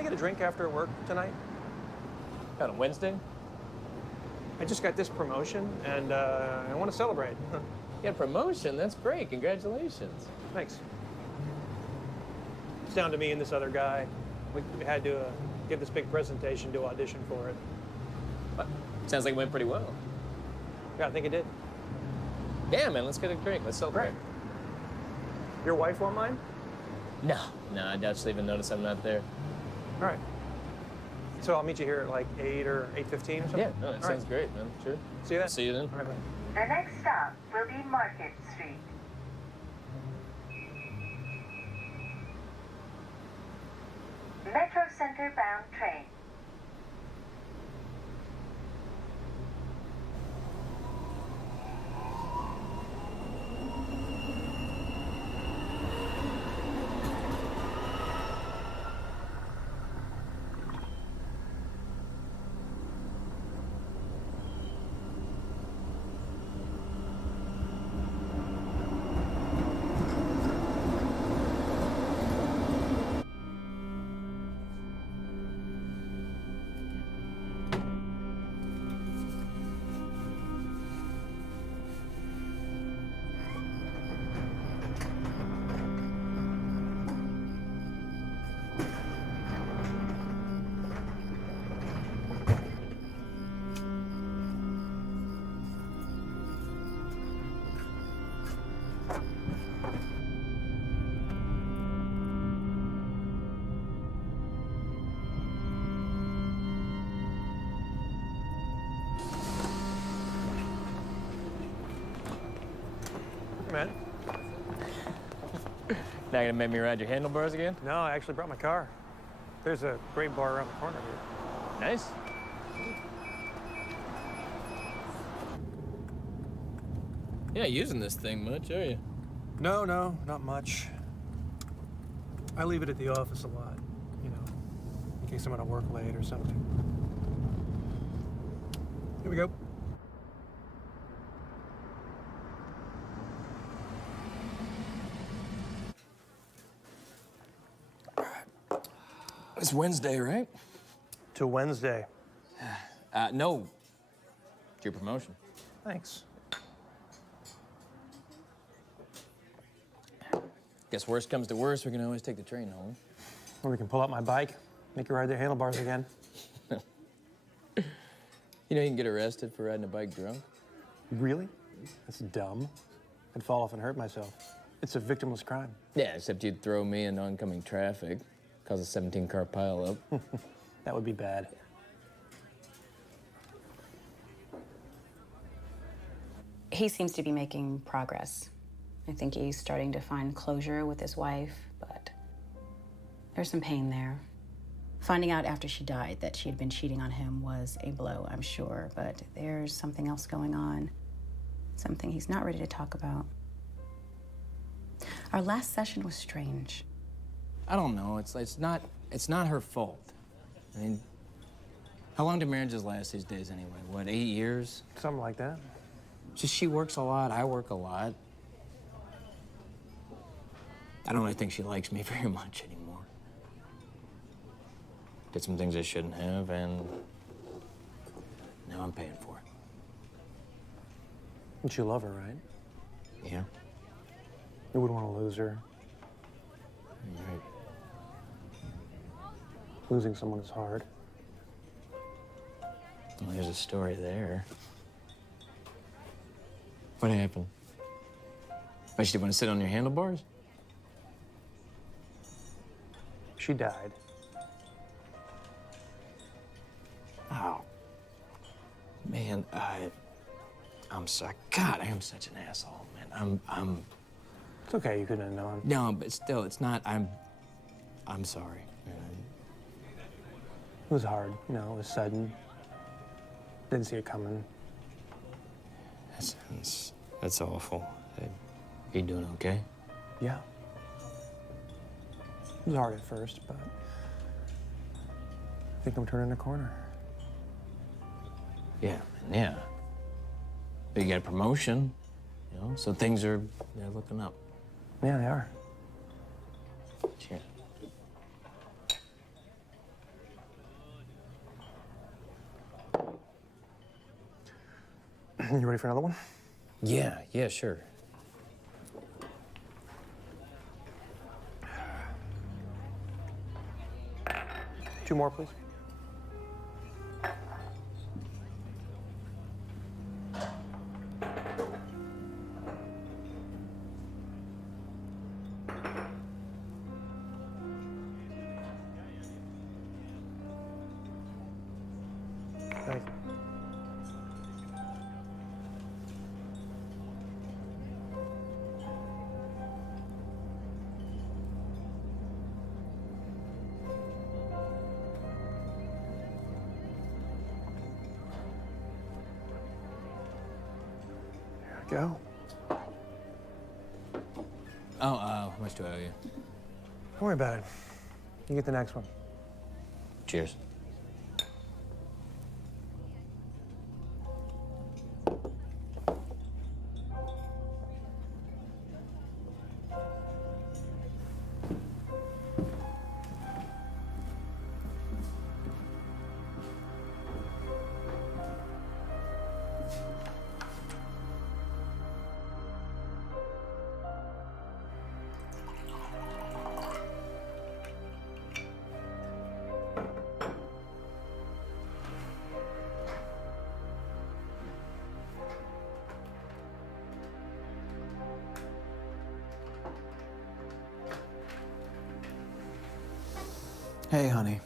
get a drink after work tonight? On a Wednesday? I just got this promotion, and I want to celebrate. You got a promotion? That's great. Congratulations. Thanks. It's down to me and this other guy. We had to give this big presentation to audition for it. Well, sounds like it went pretty well. Yeah, I think it did. Yeah, man, let's get a drink. Let's celebrate. Your wife won't mind? No, I doubt she'll even notice I'm not there. All right. So I'll meet you here at like 8 or 8:15 or something? Yeah, no, that sounds great, man. Sure. See you then. See you then. All right, bye. The next stop will be Market Street. Metro Center bound train. Man. Not gonna make me ride your handlebars again? No, I actually brought my car. There's a great bar around the corner here. Nice. You're not using this thing much, are you? No, not much. I leave it at the office a lot, you know, in case I'm gonna work late or something. Here we go. It's Wednesday, right? To Wednesday. No. It's your promotion. Thanks. Guess worst comes to worst, we can always take the train home. Or we can pull out my bike, make you ride the handlebars again. You know you can get arrested for riding a bike drunk? Really? That's dumb. I'd fall off and hurt myself. It's a victimless crime. Yeah, except you'd throw me in oncoming traffic, cause a 17-car pileup. That would be bad. He seems to be making progress. I think he's starting to find closure with his wife, but there's some pain there. Finding out after she died that she had been cheating on him was a blow, I'm sure, but there's something else going on. Something he's not ready to talk about. Our last session was strange. I don't know. It's not her fault. I mean, how long do marriages last these days anyway? What, 8 years? Something like that. Just she works a lot, I work a lot. I don't really think she likes me very much anymore. Did some things I shouldn't have, and now I'm paying for it. And you love her, right? Yeah. You wouldn't want to lose her. Right. Losing someone is hard. Well, there's a story there. What happened? Why, she didn't want to sit on your handlebars? She died. Oh. Man, I'm sorry. God, I am such an asshole, man. I'm... It's okay, you couldn't have known. No, but still, it's not, I'm sorry. It was hard, you know, it was sudden. Didn't see it coming. That's awful. You doing okay? Yeah. It was hard at first, but I think I'm turning a corner. Yeah. But you got a promotion, you know, so things are, they're looking up. Yeah, they are. Cheers. You ready for another one? Yeah, sure. Two more, please. Thank you. Go. Oh, how much do I owe you? Don't worry about it. You get the next one. Cheers. Hey, honey.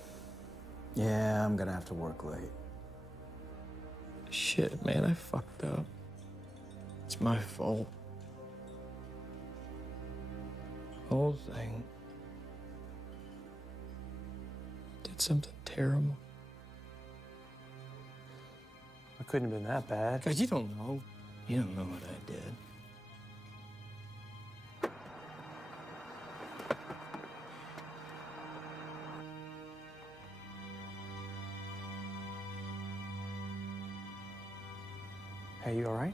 Yeah, I'm gonna have to work late. Shit, man, I fucked up. It's my fault. The whole thing. Did something terrible. It couldn't have been that bad. Guys, you don't know. You don't know what I did. Hey, you all right?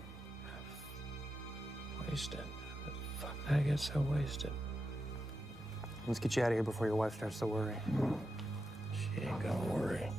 Wasted. Fuck, I get so wasted. Let's get you out of here before your wife starts to worry. She ain't gonna worry.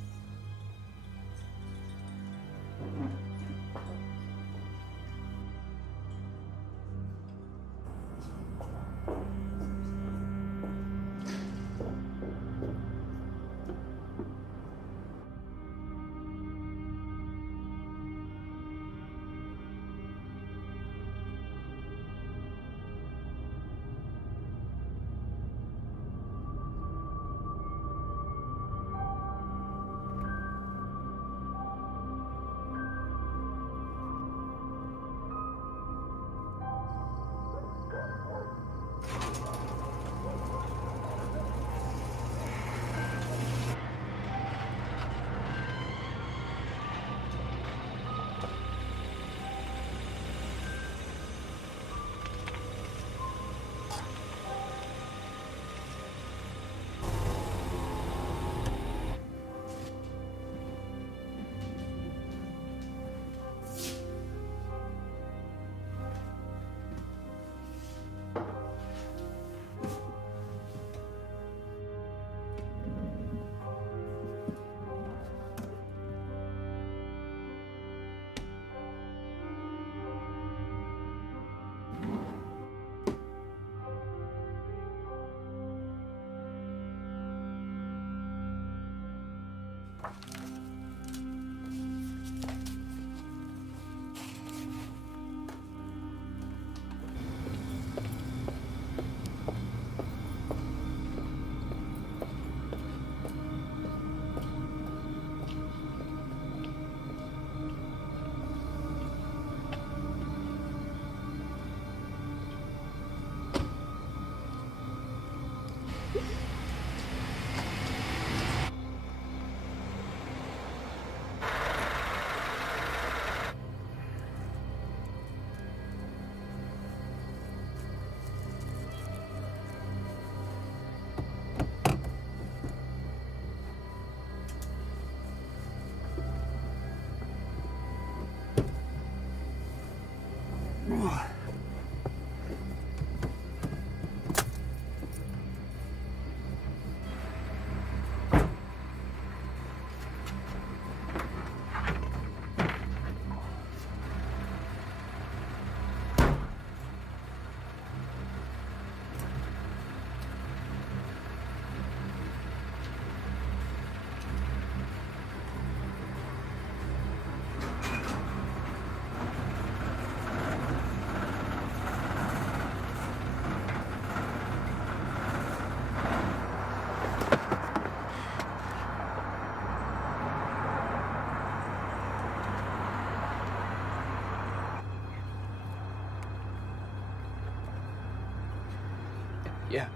Yeah,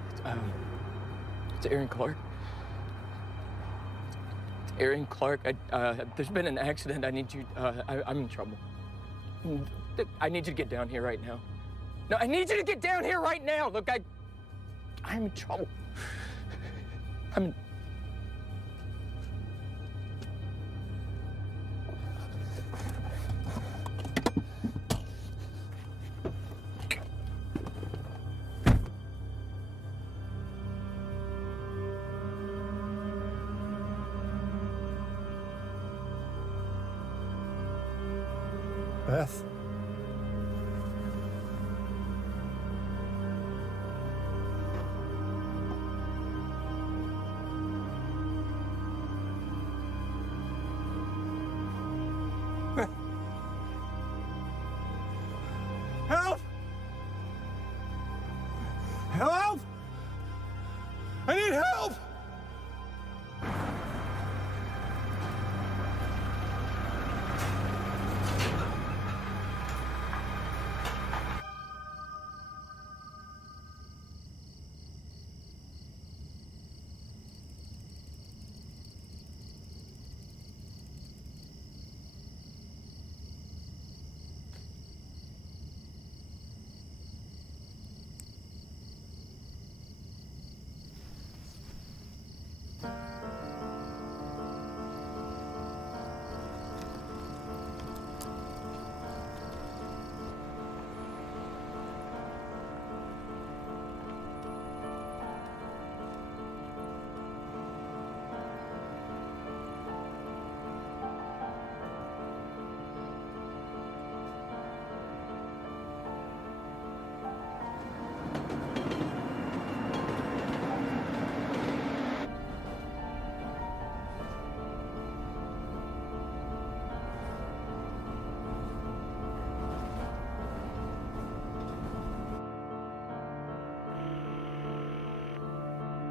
it's Aaron Clark. Aaron Clark, there's been an accident. I need you, I'm in trouble. I need you to get down here right now. No, I need you to get down here right now. Look, I'm in trouble. Beth? Help! Help! I need help!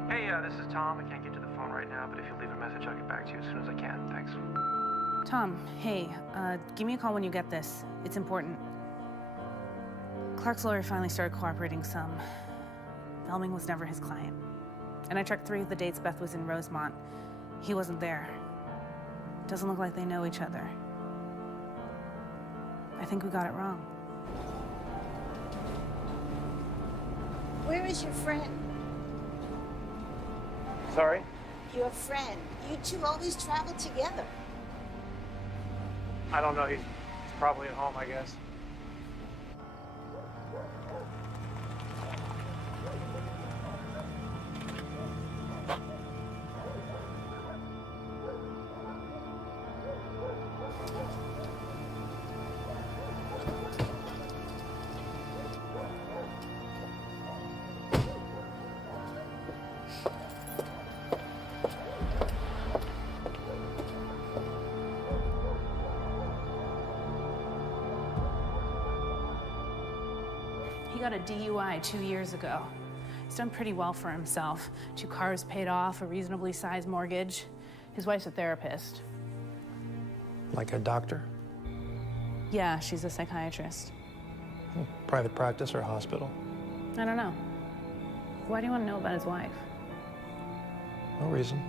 Hey, this is Tom. I can't get to the phone right now, but if you leave a message, I'll get back to you as soon as I can. Thanks. Tom, hey, give me a call when you get this. It's important. Clark's lawyer finally started cooperating some. Felming was never his client. And I checked 3 of the dates Beth was in Rosemont. He wasn't there. Doesn't look like they know each other. I think we got it wrong. Where is your friend? Sorry? Your friend. You two always travel together. I don't know. He's probably at home, I guess. He got a DUI 2 years ago. He's done pretty well for himself. 2 cars paid off, a reasonably sized mortgage. His wife's a therapist. Like a doctor? Yeah, she's a psychiatrist. Private practice or hospital? I don't know. Why do you want to know about his wife? No reason.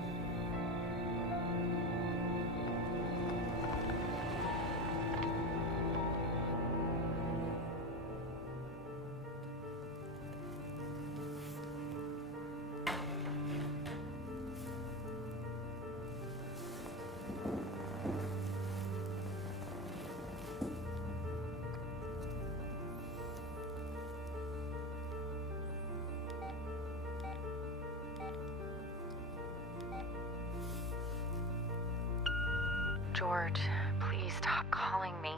George, please stop calling me.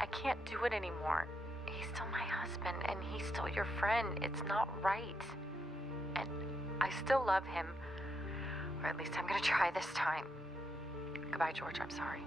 I can't do it anymore. He's still my husband, and he's still your friend. It's not right. And I still love him. Or at least I'm gonna try this time. Goodbye, George. I'm sorry.